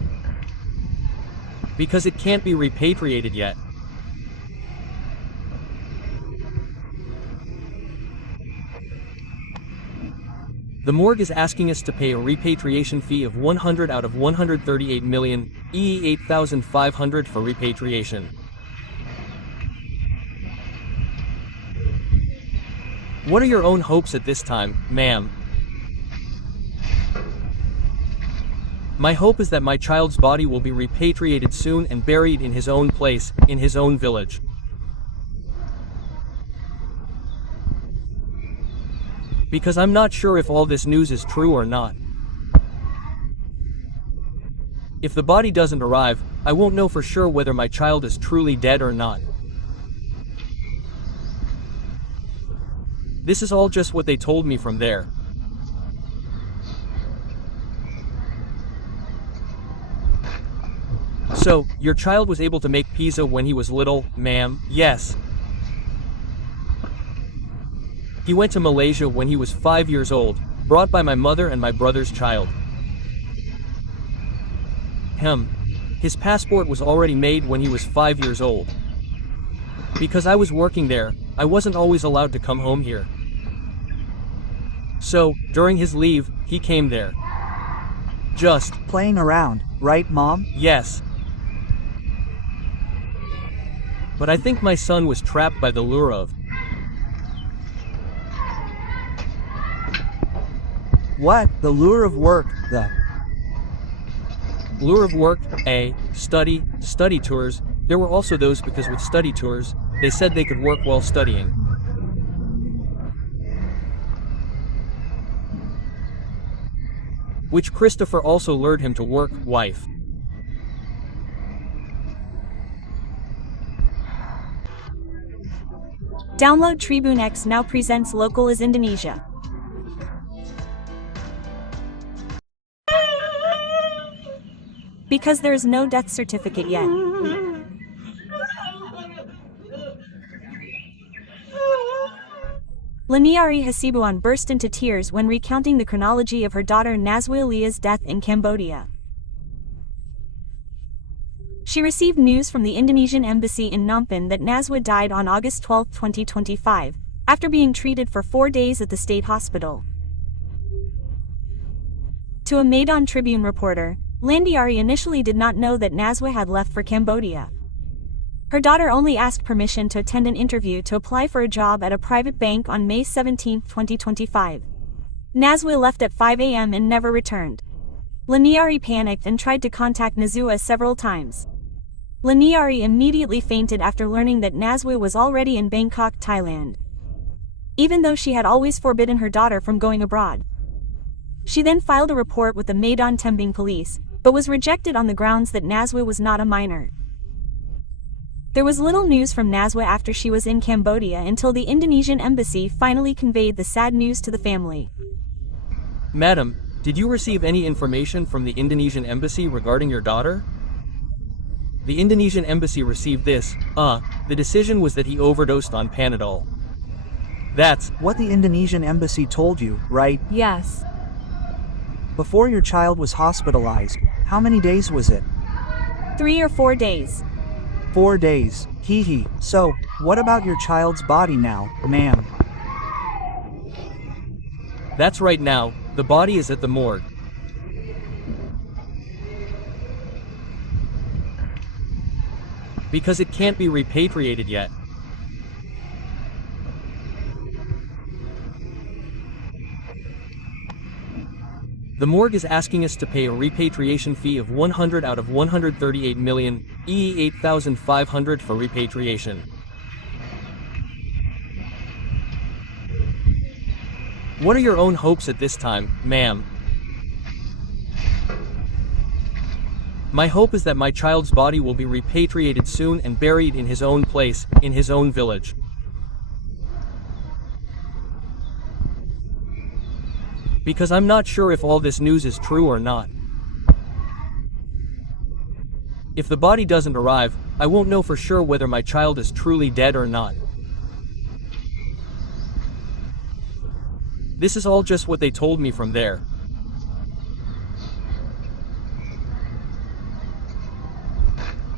Because it can't be repatriated yet. The morgue is asking us to pay a repatriation fee of 100 out of 138 million, e.g. 8,500 for repatriation. What are your own hopes at this time, ma'am? My hope is that my child's body will be repatriated soon and buried in his own place, in his own village. Because I'm not sure if all this news is true or not. If the body doesn't arrive, I won't know for sure whether my child is truly dead or not. This is all just what they told me from there. So, your child was able to make pizza when he was little, ma'am? Yes. He went to Malaysia when he was 5 years old, brought by my mother and my brother's child. His passport was already made when he was 5 years old. Because I was working there, I wasn't always allowed to come home here. So, during his leave, he came there. Just Playing around, right, Mom? yes. But I think my son was trapped by the lure of What? The lure of work, the lure of work, study tours. There were also those because with study tours, they said they could work while studying. Which Christopher also lured him to work, wife. Download Tribune X now presents Local is Indonesia. Because there is no death certificate yet. Laniari Hasibuan burst into tears when recounting the chronology of her daughter Nazwa Leah's death in Cambodia. She received news from the Indonesian embassy in Phnom Penh that Nazwa died on August 12, 2025, after being treated for 4 days at the state hospital. To a Maidan Tribune reporter, Landiari initially did not know that Nazwa had left for Cambodia. Her daughter only asked permission to attend an interview to apply for a job at a private bank on May 17, 2025. Nazwa left at 5 a.m. and never returned. Laniari panicked and tried to contact Nazwa several times. Laniari immediately fainted after learning that Nazwa was already in Bangkok, Thailand. Even though she had always forbidden her daughter from going abroad. She then filed a report with the Maidan Tembing police, but was rejected on the grounds that Nazwa was not a minor. There was little news from Nazwa after she was in Cambodia until the Indonesian embassy finally conveyed the sad news to the family. Madam, did you receive any information from the Indonesian embassy regarding your daughter? The Indonesian embassy received this, the decision was that he overdosed on Panadol. That's what the Indonesian embassy told you, right? Yes. Before your child was hospitalized, how many days was it? 3 or 4 days. 4 days, So, what about your child's body now, ma'am? That's right now, the body is at the morgue. Because it can't be repatriated yet. The morgue is asking us to pay a repatriation fee of 100 out of 138 million, e.g. 8,500 for repatriation. What are your own hopes at this time, ma'am? My hope is that my child's body will be repatriated soon and buried in his own place, in his own village. Because I'm not sure if all this news is true or not. If the body doesn't arrive, I won't know for sure whether my child is truly dead or not. This is all just what they told me from there.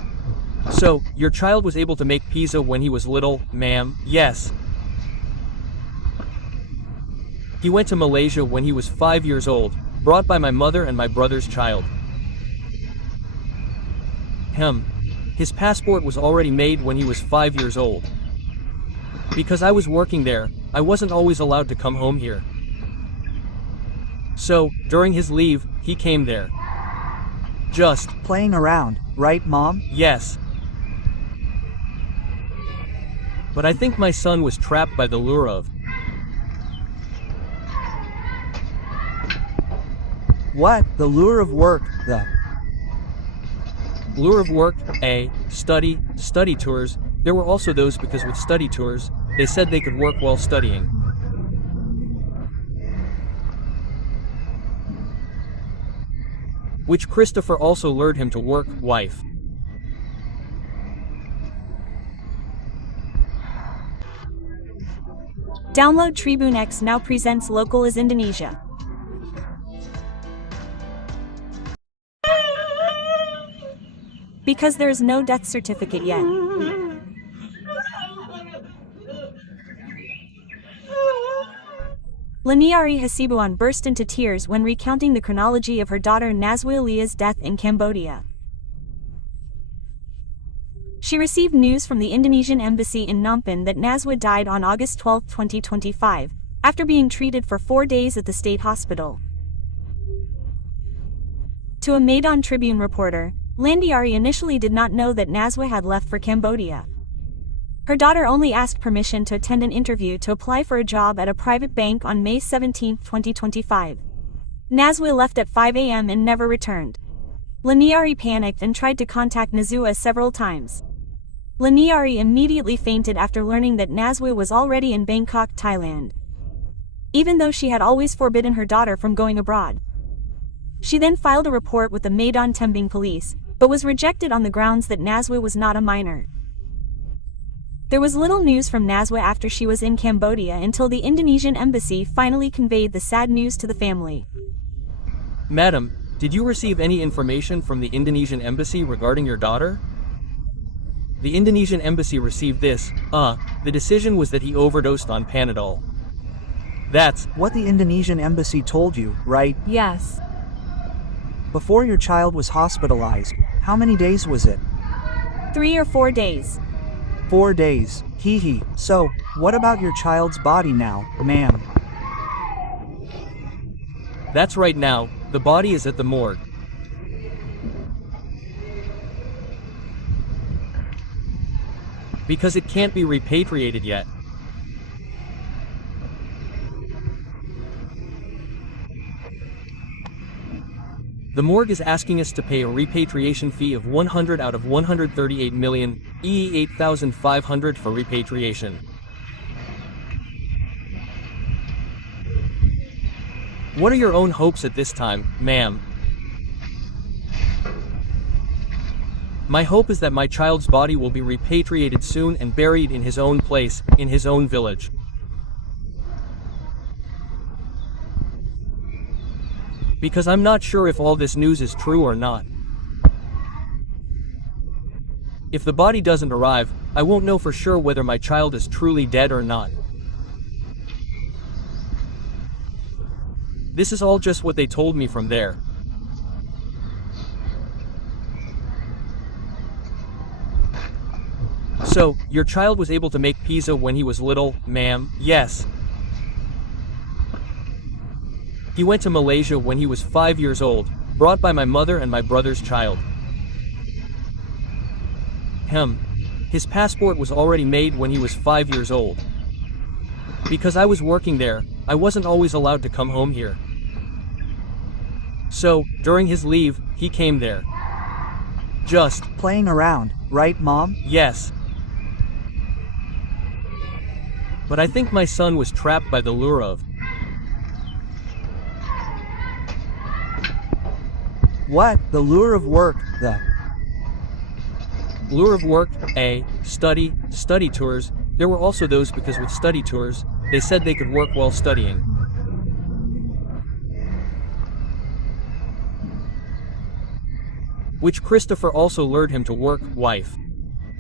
So, your child was able to make pizza when he was little, ma'am? Yes. He went to Malaysia when he was 5 years old, brought by my mother and my brother's child. His passport was already made when he was 5 years old. Because I was working there, I wasn't always allowed to come home here. So, during his leave, he came there. Just Playing around, right, Mom? yes. But I think my son was trapped by the lure of What? The lure of work, the lure of work, study tours. There were also those because with study tours, they said they could work while studying. Which Christopher also lured him to work, wife. Download Tribune X now presents Local is Indonesia. Because there is no death certificate yet. Laniari Hasibuan burst into tears when recounting the chronology of her daughter Nazwa Leah's death in Cambodia. She received news from the Indonesian embassy in Phnom Penh that Nazwa died on August 12, 2025, after being treated for 4 days at the state hospital. To a Maidan Tribune reporter, Landiari initially did not know that Nazwa had left for Cambodia. Her daughter only asked permission to attend an interview to apply for a job at a private bank on May 17, 2025. Nazwa left at 5 a.m. and never returned. Laniari panicked and tried to contact Nazwa several times. Laniari immediately fainted after learning that Nazwa was already in Bangkok, Thailand. Even though she had always forbidden her daughter from going abroad. She then filed a report with the Maidan Tembing police, but was rejected on the grounds that Nazwa was not a minor. There was little news from Nazwa after she was in Cambodia until the Indonesian embassy finally conveyed the sad news to the family. Madam, did you receive any information from the Indonesian embassy regarding your daughter? The Indonesian embassy received this, the decision was that he overdosed on Panadol. That's what the Indonesian embassy told you, right? Yes. Before your child was hospitalized, how many days was it? 3 or 4 days. 4 days, hee. So, what about your child's body now, ma'am? That's right now, the body is at the morgue. Because it can't be repatriated yet. The morgue is asking us to pay a repatriation fee of 100 out of 138 million, e.e. 8,500 for repatriation. What are your own hopes at this time, ma'am? My hope is that my child's body will be repatriated soon and buried in his own place, in his own village. Because I'm not sure if all this news is true or not. If the body doesn't arrive, I won't know for sure whether my child is truly dead or not. This is all just what they told me from there. So, your child was able to make pizza when he was little, ma'am? Yes. He went to Malaysia when he was 5 years old, brought by my mother and my brother's child. His passport was already made when he was 5 years old. Because I was working there, I wasn't always allowed to come home here. So, during his leave, he came there. Just Playing around, right, Mom? yes. But I think my son was trapped by the lure of What? The lure of work, the lure of work, study tours. There were also those because with study tours, they said they could work while studying. Which Christopher also lured him to work, wife.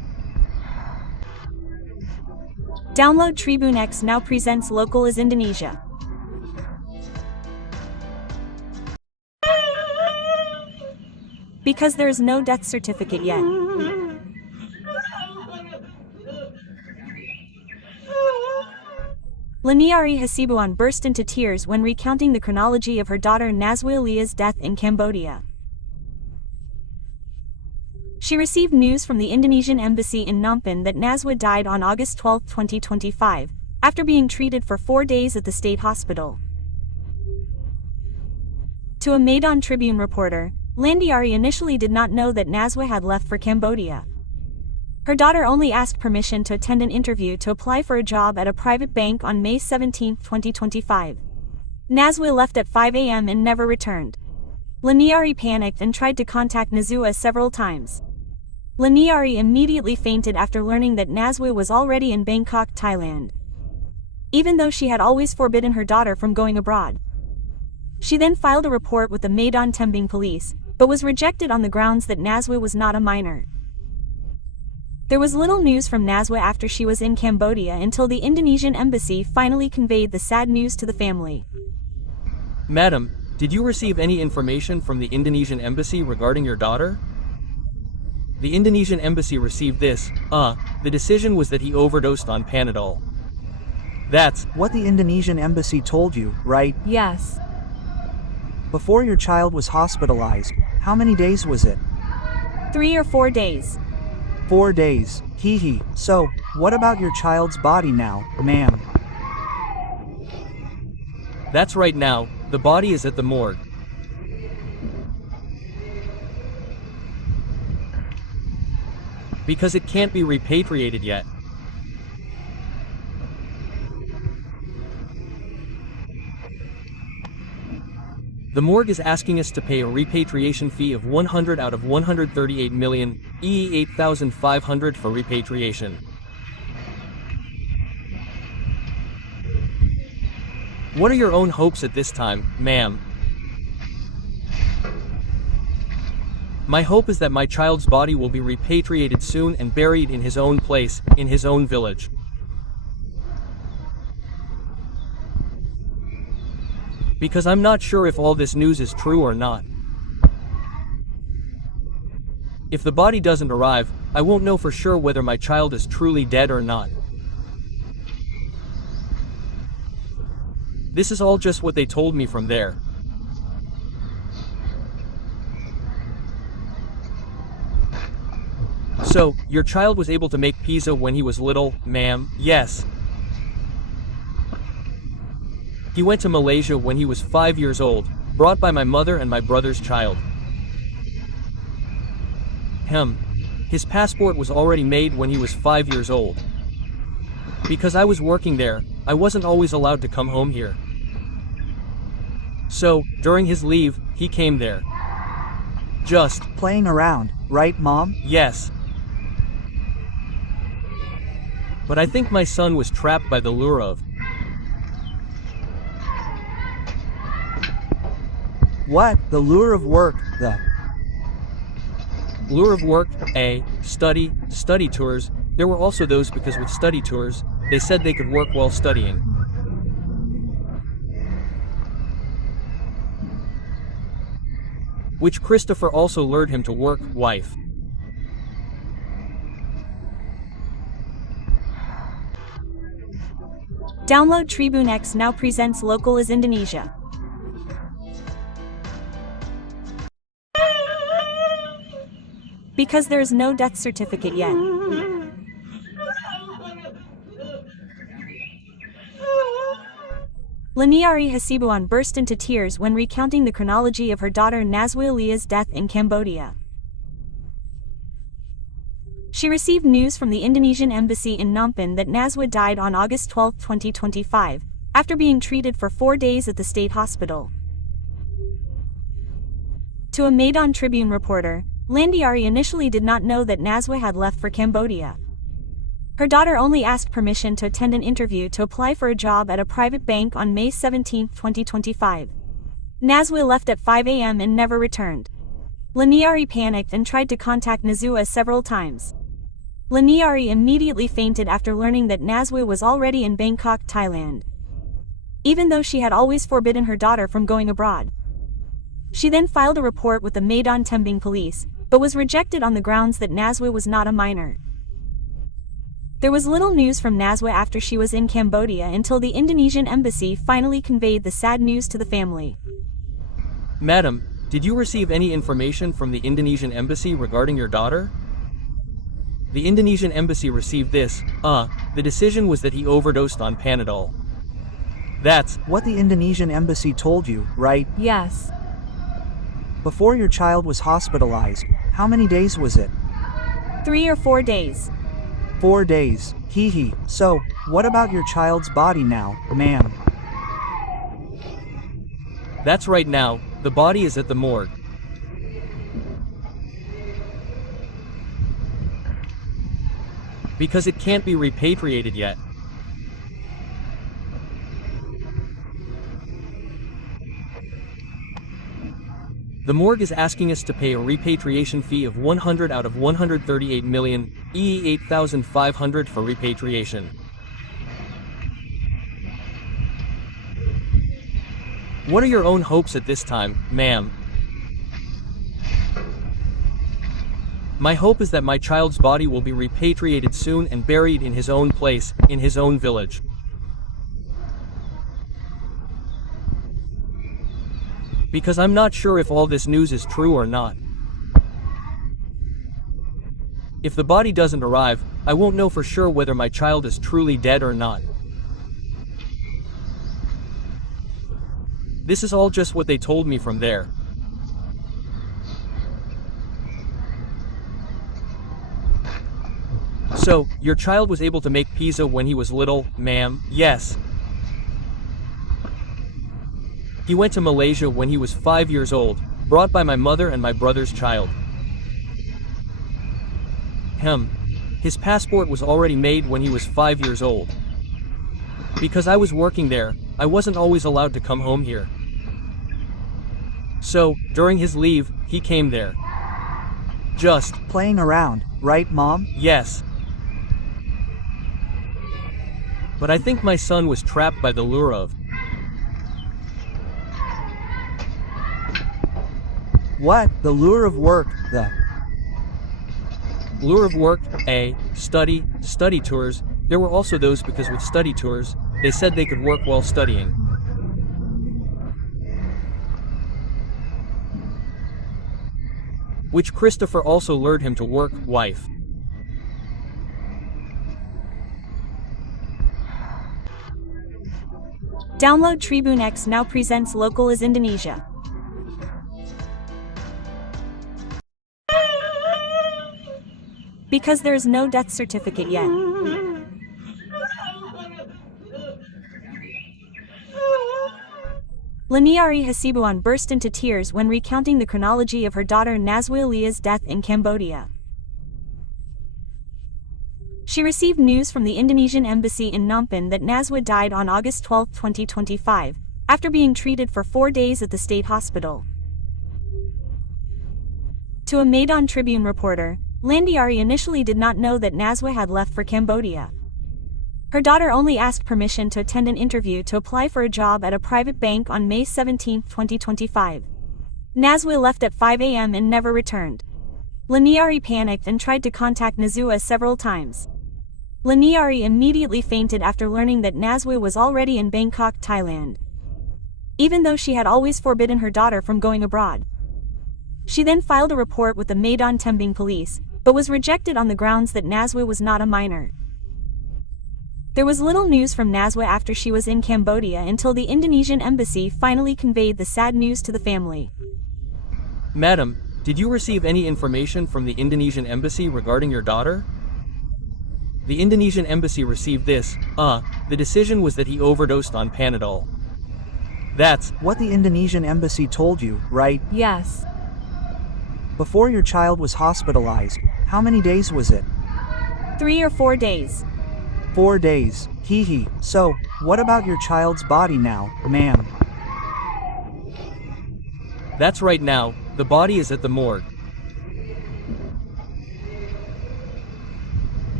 Download Tribune X now presents Local is Indonesia. Because there is no death certificate yet. Laniari Hasibuan burst into tears when recounting the chronology of her daughter Nazwa Leah's death in Cambodia. She received news from the Indonesian embassy in Phnom Penh that Nazwa died on August 12, 2025, after being treated for 4 days at the state hospital. To a Maidan Tribune reporter, Landiari initially did not know that Nazwa had left for Cambodia. Her daughter only asked permission to attend an interview to apply for a job at a private bank on May 17, 2025. Nazwa left at 5 a.m. and never returned. Laniari panicked and tried to contact Nazwa several times. Laniari immediately fainted after learning that Nazwa was already in Bangkok, Thailand, even though she had always forbidden her daughter from going abroad. She then filed a report with the Maidan Tembing police, but was rejected on the grounds that Nazwa was not a minor. There was little news from Nazwa after she was in Cambodia until the Indonesian embassy finally conveyed the sad news to the family. Madam, did you receive any information from the Indonesian embassy regarding your daughter? The Indonesian embassy received this. The decision was that he overdosed on Panadol. That's What the Indonesian embassy told you, right? Yes. Before your child was hospitalized, how many days was it? 3 or 4 days. 4 days. So, what about your child's body now, ma'am? That's right now, the body is at the morgue. Because it can't be repatriated yet. The morgue is asking us to pay a repatriation fee of 100 out of 138 million, e.e. 8,500 for repatriation. What are your own hopes at this time, ma'am? My hope is that my child's body will be repatriated soon and buried in his own place, in his own village. Because I'm not sure if all this news is true or not. If the body doesn't arrive, I won't know for sure whether my child is truly dead or not. This is all just what they told me from there. So, your child was able to make pizza when he was little, ma'am? Yes. He went to Malaysia when he was 5 years old, brought by my mother and my brother's child. His passport was already made when he was 5 years old. Because I was working there, I wasn't always allowed to come home here. So, during his leave, he came there. Just Playing around, right, Mom? yes. But I think my son was trapped by the lure of What? The lure of work, the lure of work, study tours. There were also those because with study tours, they said they could work while studying. Which Christopher also lured him to work, wife. Download Tribune X now presents Local is Indonesia. Because there is no death certificate yet. Laniari Hasibuan burst into tears when recounting the chronology of her daughter Nazwa Leah's death in Cambodia. She received news from the Indonesian embassy in Phnom Penh that Nazwa died on August 12, 2025, after being treated for 4 days at the state hospital. To a Maidan Tribune reporter, Landiari initially did not know that Nazwa had left for Cambodia. Her daughter only asked permission to attend an interview to apply for a job at a private bank on May 17, 2025. Nazwa left at 5 a.m. and never returned. Laniari panicked and tried to contact Nazwa several times. Laniari immediately fainted after learning that Nazwa was already in Bangkok, Thailand, even though she had always forbidden her daughter from going abroad. She then filed a report with the Medan Tembing police, but was rejected on the grounds that Nazwa was not a minor. There was little news from Nazwa after she was in Cambodia until the Indonesian embassy finally conveyed the sad news to the family. Madam, did you receive any information from the Indonesian embassy regarding your daughter? The Indonesian embassy received this. The decision was that he overdosed on Panadol. That's what the Indonesian embassy told you, right? Yes. Before your child was hospitalized, how many days was it? 3 or 4 days. 4 days. So, what about your child's body now, ma'am? That's right now, the body is at the morgue. Because it can't be repatriated yet. The morgue is asking us to pay a repatriation fee of 100 out of 138 million, e.g. 8,500 for repatriation. What are your own hopes at this time, ma'am? My hope is that my child's body will be repatriated soon and buried in his own place, in his own village. Because I'm not sure if all this news is true or not. If the body doesn't arrive, I won't know for sure whether my child is truly dead or not. This is all just what they told me from there. So, your child was able to make pizza when he was little, ma'am? Yes. He went to Malaysia when he was 5 years old, brought by my mother and my brother's child. His passport was already made when he was 5 years old. Because I was working there, I wasn't always allowed to come home here. So, during his leave, he came there. Just playing around, right, Mom? Yes. But I think my son was trapped by the lure of what? The lure of work, the lure of work, study tours. There were also those because with study tours, they said they could work while studying. Which Christopher also lured him to work, wife. Download Tribune X now presents Local is Indonesia. Because there is no death certificate yet. Laniari Hasibuan burst into tears when recounting the chronology of her daughter Nazwa Leah's death in Cambodia. She received news from the Indonesian embassy in Phnom Penh that Nazwa died on August 12, 2025, after being treated for 4 days at the state hospital. To a Medan Tribune reporter, Landiari initially did not know that Nazwa had left for Cambodia. Her daughter only asked permission to attend an interview to apply for a job at a private bank on May 17, 2025. Nazwa left at 5 a.m. and never returned. Laniari panicked and tried to contact Nazwa several times. Laniari immediately fainted after learning that Nazwa was already in Bangkok, Thailand, even though she had always forbidden her daughter from going abroad. She then filed a report with the Medan Tembing police, but was rejected on the grounds that Nazwa was not a minor. There was little news from Nazwa after she was in Cambodia until the Indonesian embassy finally conveyed the sad news to the family. Madam, did you receive any information from the Indonesian embassy regarding your daughter? The Indonesian embassy received this. The decision was that he overdosed on Panadol. That's what the Indonesian embassy told you, right? Yes. Before your child was hospitalized, how many days was it? 3 or 4 days. 4 days. So, what about your child's body now, ma'am? That's right now, the body is at the morgue.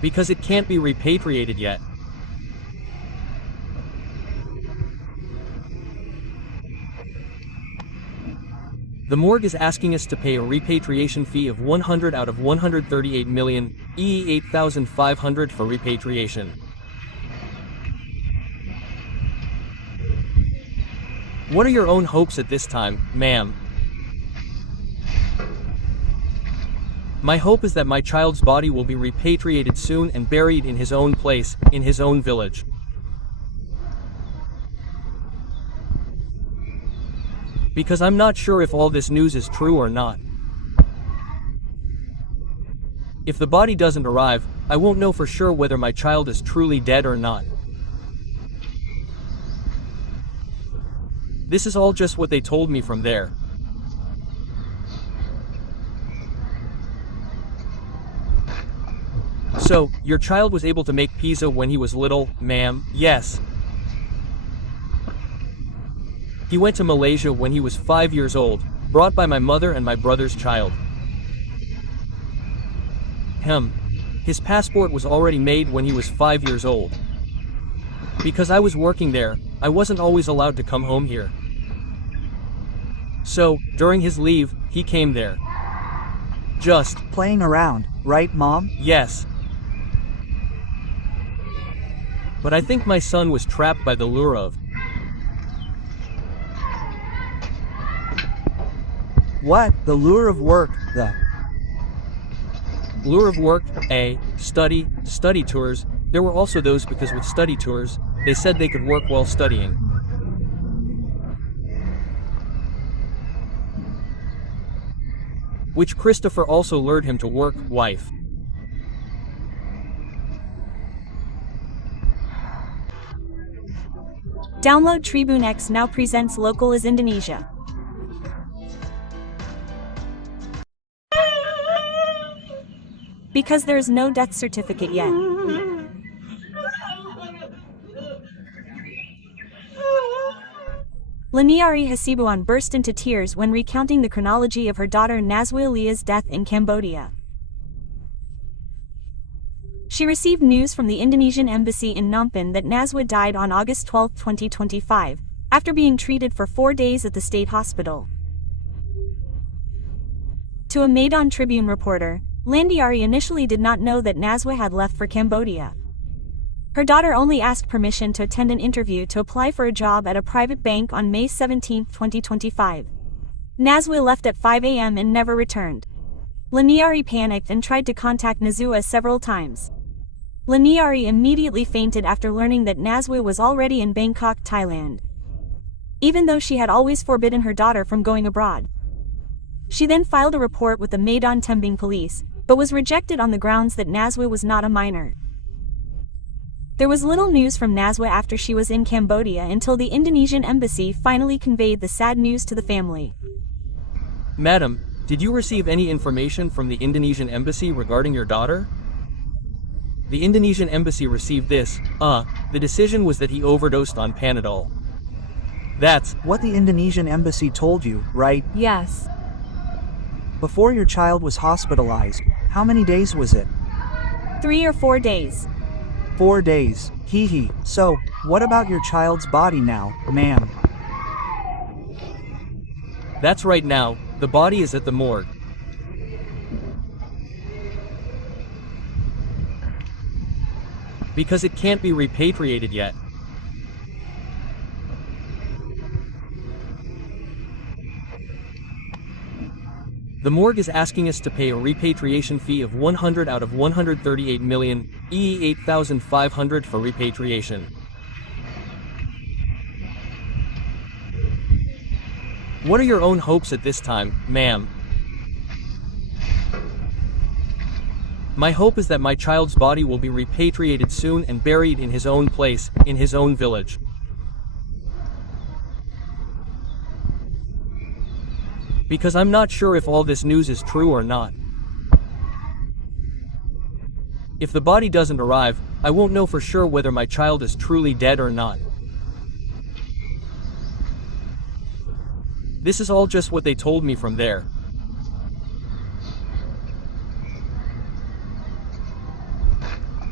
Because it can't be repatriated yet. The morgue is asking us to pay a repatriation fee of 100 out of 138 million, e 8,500 for repatriation. What are your own hopes at this time, ma'am? My hope is that my child's body will be repatriated soon and buried in his own place, in his own village. Because I'm not sure if all this news is true or not. If the body doesn't arrive, I won't know for sure whether my child is truly dead or not. This is all just what they told me from there. So, your child was able to make pizza when he was little, ma'am? Yes. He went to Malaysia when he was 5 years old, brought by my mother and my brother's child. His passport was already made when he was 5 years old. Because I was working there, I wasn't always allowed to come home here. So, during his leave, he came there. Just Playing around, right, Mom? yes. But I think my son was trapped by the lure of What? The lure of work, the lure of work, study tours. There were also those because with study tours, they said they could work while studying. Which Christopher also lured him to work, wife. Download Tribune X now presents Local is Indonesia. Because there is no death certificate yet. Laniari Hasibuan burst into tears when recounting the chronology of her daughter Nazwa Leah's death in Cambodia. She received news from the Indonesian embassy in Phnom Penh that Nazwa died on August 12, 2025, after being treated for 4 days at the state hospital. To a Maidan Tribune reporter, Landiari initially did not know that Nazwa had left for Cambodia. Her daughter only asked permission to attend an interview to apply for a job at a private bank on May 17, 2025. Nazwa left at 5 a.m. and never returned. Laniari panicked and tried to contact Nazwa several times. Laniari immediately fainted after learning that Nazwa was already in Bangkok, Thailand. Even though she had always forbidden her daughter from going abroad. She then filed a report with the Maidan Tembing police, but was rejected on the grounds that Nazwa was not a minor. There was little news from Nazwa after she was in Cambodia until the Indonesian embassy finally conveyed the sad news to the family. Madam, did you receive any information from the Indonesian embassy regarding your daughter? The Indonesian embassy received this, the decision was that he overdosed on Panadol. That's what the Indonesian embassy told you, right? Yes. Before your child was hospitalized, how many days was it? 3 or 4 days. 4 days, So, what about your child's body now, ma'am? That's right now, the body is at the morgue. Because it can't be repatriated yet. The morgue is asking us to pay a repatriation fee of 100 out of 138 million, e 8,500 for repatriation. What are your own hopes at this time, ma'am? My hope is that my child's body will be repatriated soon and buried in his own place, in his own village. Because I'm not sure if all this news is true or not. If the body doesn't arrive, I won't know for sure whether my child is truly dead or not. This is all just what they told me from there.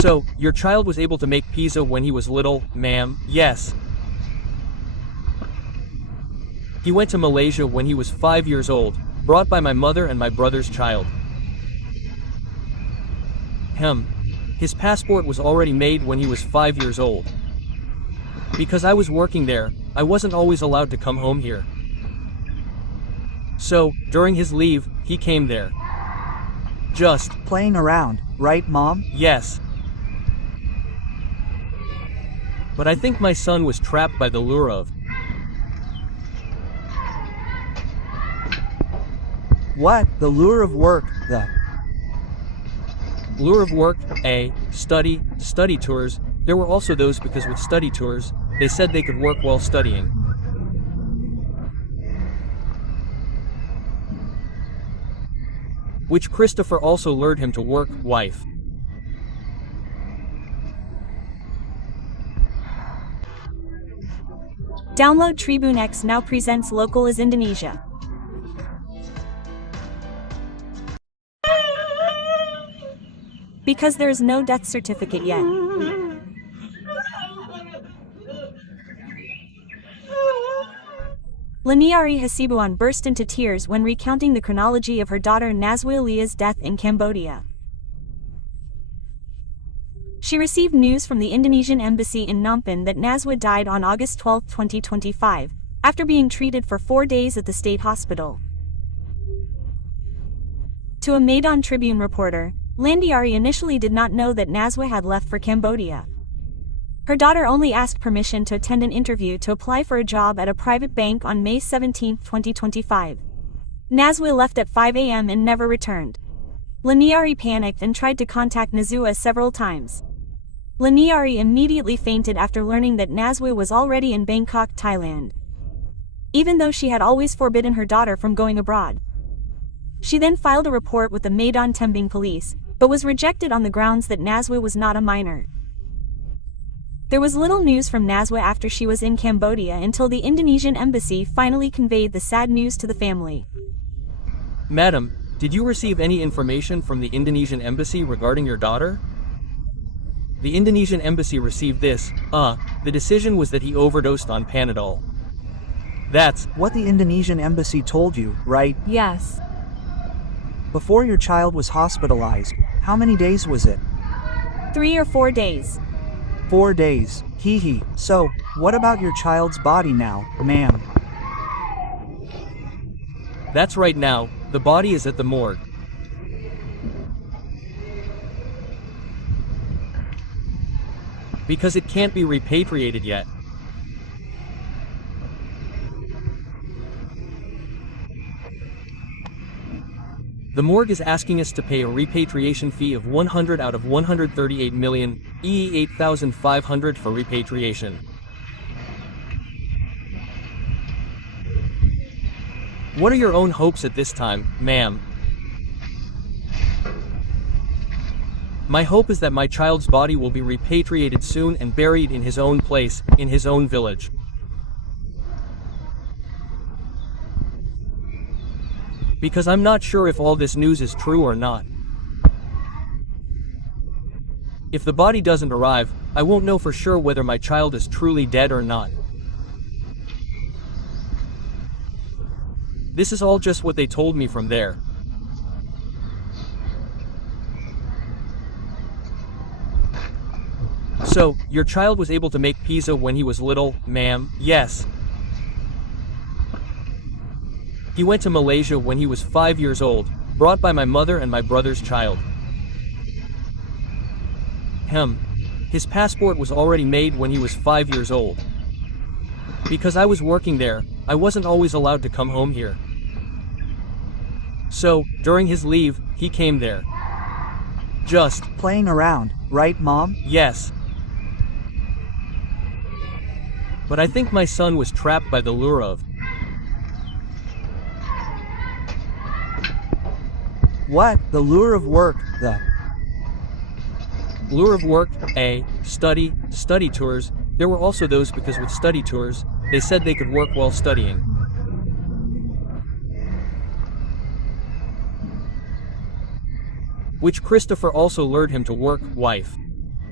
So, your child was able to make pizza when he was little, ma'am? Yes. He went to Malaysia when he was 5 years old, brought by my mother and my brother's child. His passport was already made when he was 5 years old. Because I was working there, I wasn't always allowed to come home here. So, during his leave, he came there. Just Playing around, right, Mom? yes. But I think my son was trapped by the lure of What? The lure of work, the lure of work, study tours. There were also those because with study tours, they said they could work while studying. Which Christopher also lured him to work, wife. Download Tribune X now presents Local as Indonesia. Because there is no death certificate yet. Laniari Hasibuan burst into tears when recounting the chronology of her daughter Nazwa Leah's death in Cambodia. She received news from the Indonesian embassy in Phnom Penh that Nazwa died on August 12, 2025, after being treated for 4 days at the state hospital. To a Maidan Tribune reporter, Landiari initially did not know that Nazwa had left for Cambodia. Her daughter only asked permission to attend an interview to apply for a job at a private bank on May 17, 2025. Nazwa left at 5 a.m. and never returned. Laniari panicked and tried to contact Nazwa several times. Laniari immediately fainted after learning that Nazwa was already in Bangkok, Thailand, even though she had always forbidden her daughter from going abroad. She then filed a report with the Maidan Tembing police, but was rejected on the grounds that Nazwa was not a minor. There was little news from Nazwa after she was in Cambodia until the Indonesian embassy finally conveyed the sad news to the family. Madam, did you receive any information from the Indonesian embassy regarding your daughter? The Indonesian embassy received this. The decision was that he overdosed on Panadol. That's What the Indonesian embassy told you, right? Yes. Before your child was hospitalized, how many days was it? 3 or 4 days. 4 days. Hee. So, what about your child's body now, ma'am? That's right now, the body is at the morgue. Because it can't be repatriated yet. The morgue is asking us to pay a repatriation fee of 100 out of 138 million, e.e. 8,500 for repatriation. What are your own hopes at this time, ma'am? My hope is that my child's body will be repatriated soon and buried in his own place, in his own village. Because I'm not sure if all this news is true or not. If the body doesn't arrive, I won't know for sure whether my child is truly dead or not. This is all just what they told me from there. So, your child was able to make pizza when he was little, ma'am? Yes. He went to Malaysia when he was 5 years old, brought by my mother and my brother's child. His passport was already made when he was 5 years old. Because I was working there, I wasn't always allowed to come home here. So, during his leave, he came there. Just Playing around, right, Mom? yes. But I think my son was trapped by the lure of What? The lure of work, the lure of work, study tours. There were also those because with study tours, they said they could work while studying. Which Christopher also lured him to work, wife.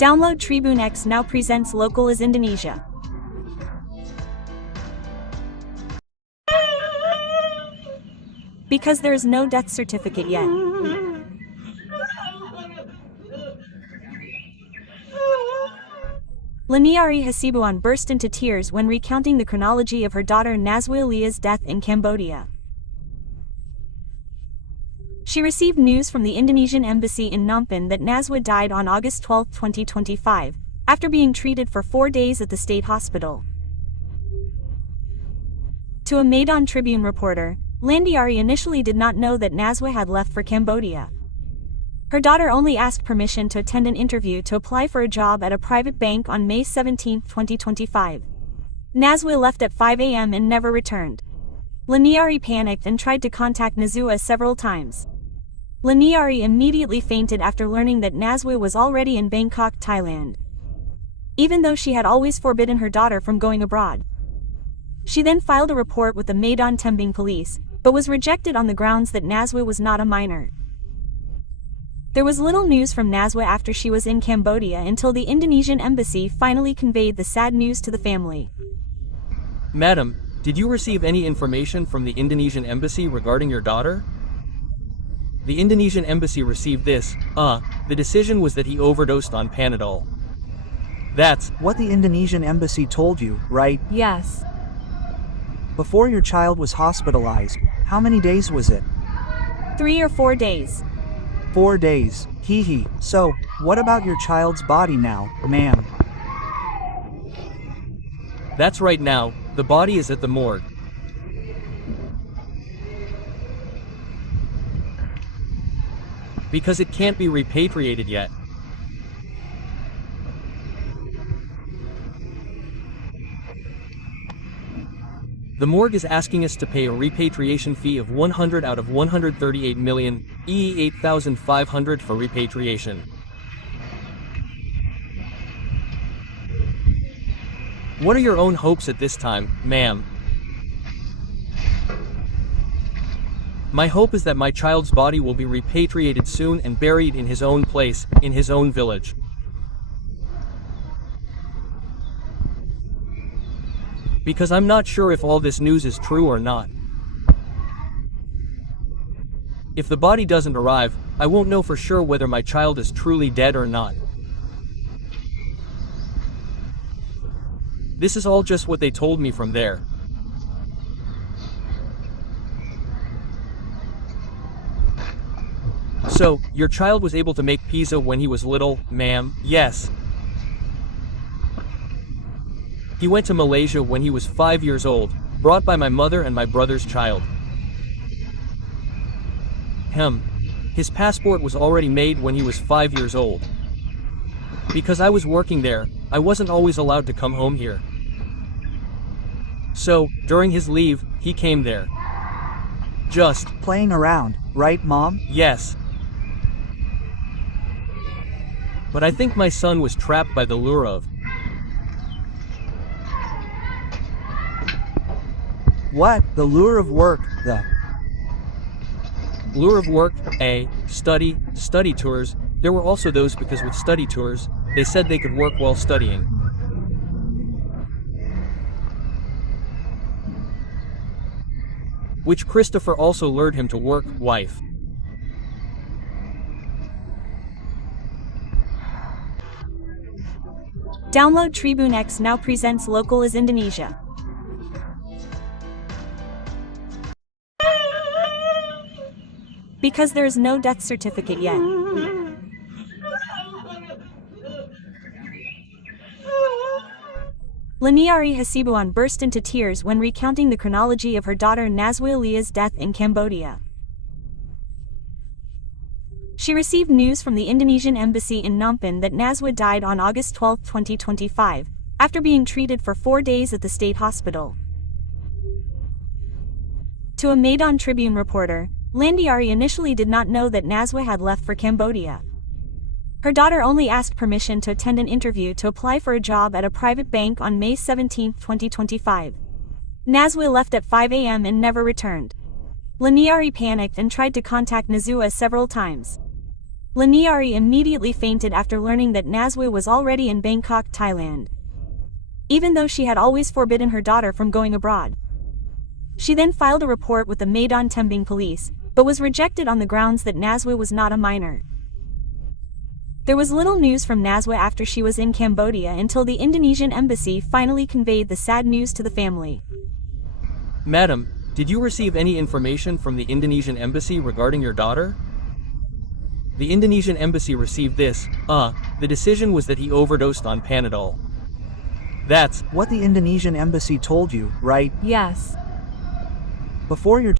Download Tribune X now presents Local is Indonesia. Because there is no death certificate yet. Laniari Hasibuan burst into tears when recounting the chronology of her daughter Nazwa Leah's death in Cambodia. She received news from the Indonesian embassy in Phnom Penh that Nazwa died on August 12, 2025, after being treated for 4 days at the state hospital. To a Maidan Tribune reporter, Landiari initially did not know that Nazwa had left for Cambodia. Her daughter only asked permission to attend an interview to apply for a job at a private bank on May 17, 2025. Nazwa left at 5 a.m. and never returned. Laniari panicked and tried to contact Nazwa several times. Laniari immediately fainted after learning that Nazwa was already in Bangkok, Thailand, even though she had always forbidden her daughter from going abroad. She then filed a report with the Maidan Tembing police, but was rejected on the grounds that Nazwa was not a minor. There was little news from Nazwa after she was in Cambodia until the Indonesian embassy finally conveyed the sad news to the family. Madam, did you receive any information from the Indonesian embassy regarding your daughter? The Indonesian embassy received this. The decision was that he overdosed on Panadol. That's What the Indonesian embassy told you, right? Yes. Before your child was hospitalized, how many days was it? 3 or 4 days. 4 days. Hee. So, what about your child's body now, ma'am? That's right now, the body is at the morgue. Because it can't be repatriated yet. The morgue is asking us to pay a repatriation fee of 100 out of 138 million, e 8,500 for repatriation. What are your own hopes at this time, ma'am? My hope is that my child's body will be repatriated soon and buried in his own place, in his own village. Because I'm not sure if all this news is true or not. If the body doesn't arrive, I won't know for sure whether my child is truly dead or not. This is all just what they told me from there. So, your child was able to make pizza when he was little, ma'am? Yes. He went to Malaysia when he was 5 years old, brought by my mother and my brother's child. His passport was already made when he was 5 years old. Because I was working there, I wasn't always allowed to come home here. So, during his leave, he came there. Just Playing around, right, Mom? yes. But I think my son was trapped by the lure of What? The lure of work, study tours. There were also those because with study tours, they said they could work while studying. Which Christopher also lured him to work, wife. Download Tribune X now presents Local is Indonesia. Because there is no death certificate yet. Laniari Hasibuan burst into tears when recounting the chronology of her daughter Nazwa Leah's death in Cambodia. She received news from the Indonesian embassy in Phnom Penh that Nazwa died on August 12, 2025, after being treated for 4 days at the state hospital. To a Maidan Tribune reporter, Landiari initially did not know that Nazwa had left for Cambodia. Her daughter only asked permission to attend an interview to apply for a job at a private bank on May 17, 2025. Nazwa left at 5 a.m. and never returned. Laniari panicked and tried to contact Nazwa several times. Laniari immediately fainted after learning that Nazwa was already in Bangkok, Thailand, even though she had always forbidden her daughter from going abroad. She then filed a report with the Medan Tembing police, but was rejected on the grounds that Nazwa was not a minor. There was little news from Nazwa after she was in Cambodia until the Indonesian embassy finally conveyed the sad news to the family. Madam, did you receive any information from the Indonesian embassy regarding your daughter? The Indonesian embassy received this. The decision was that he overdosed on Panadol. That's what the Indonesian embassy told you, right? Yes. Before your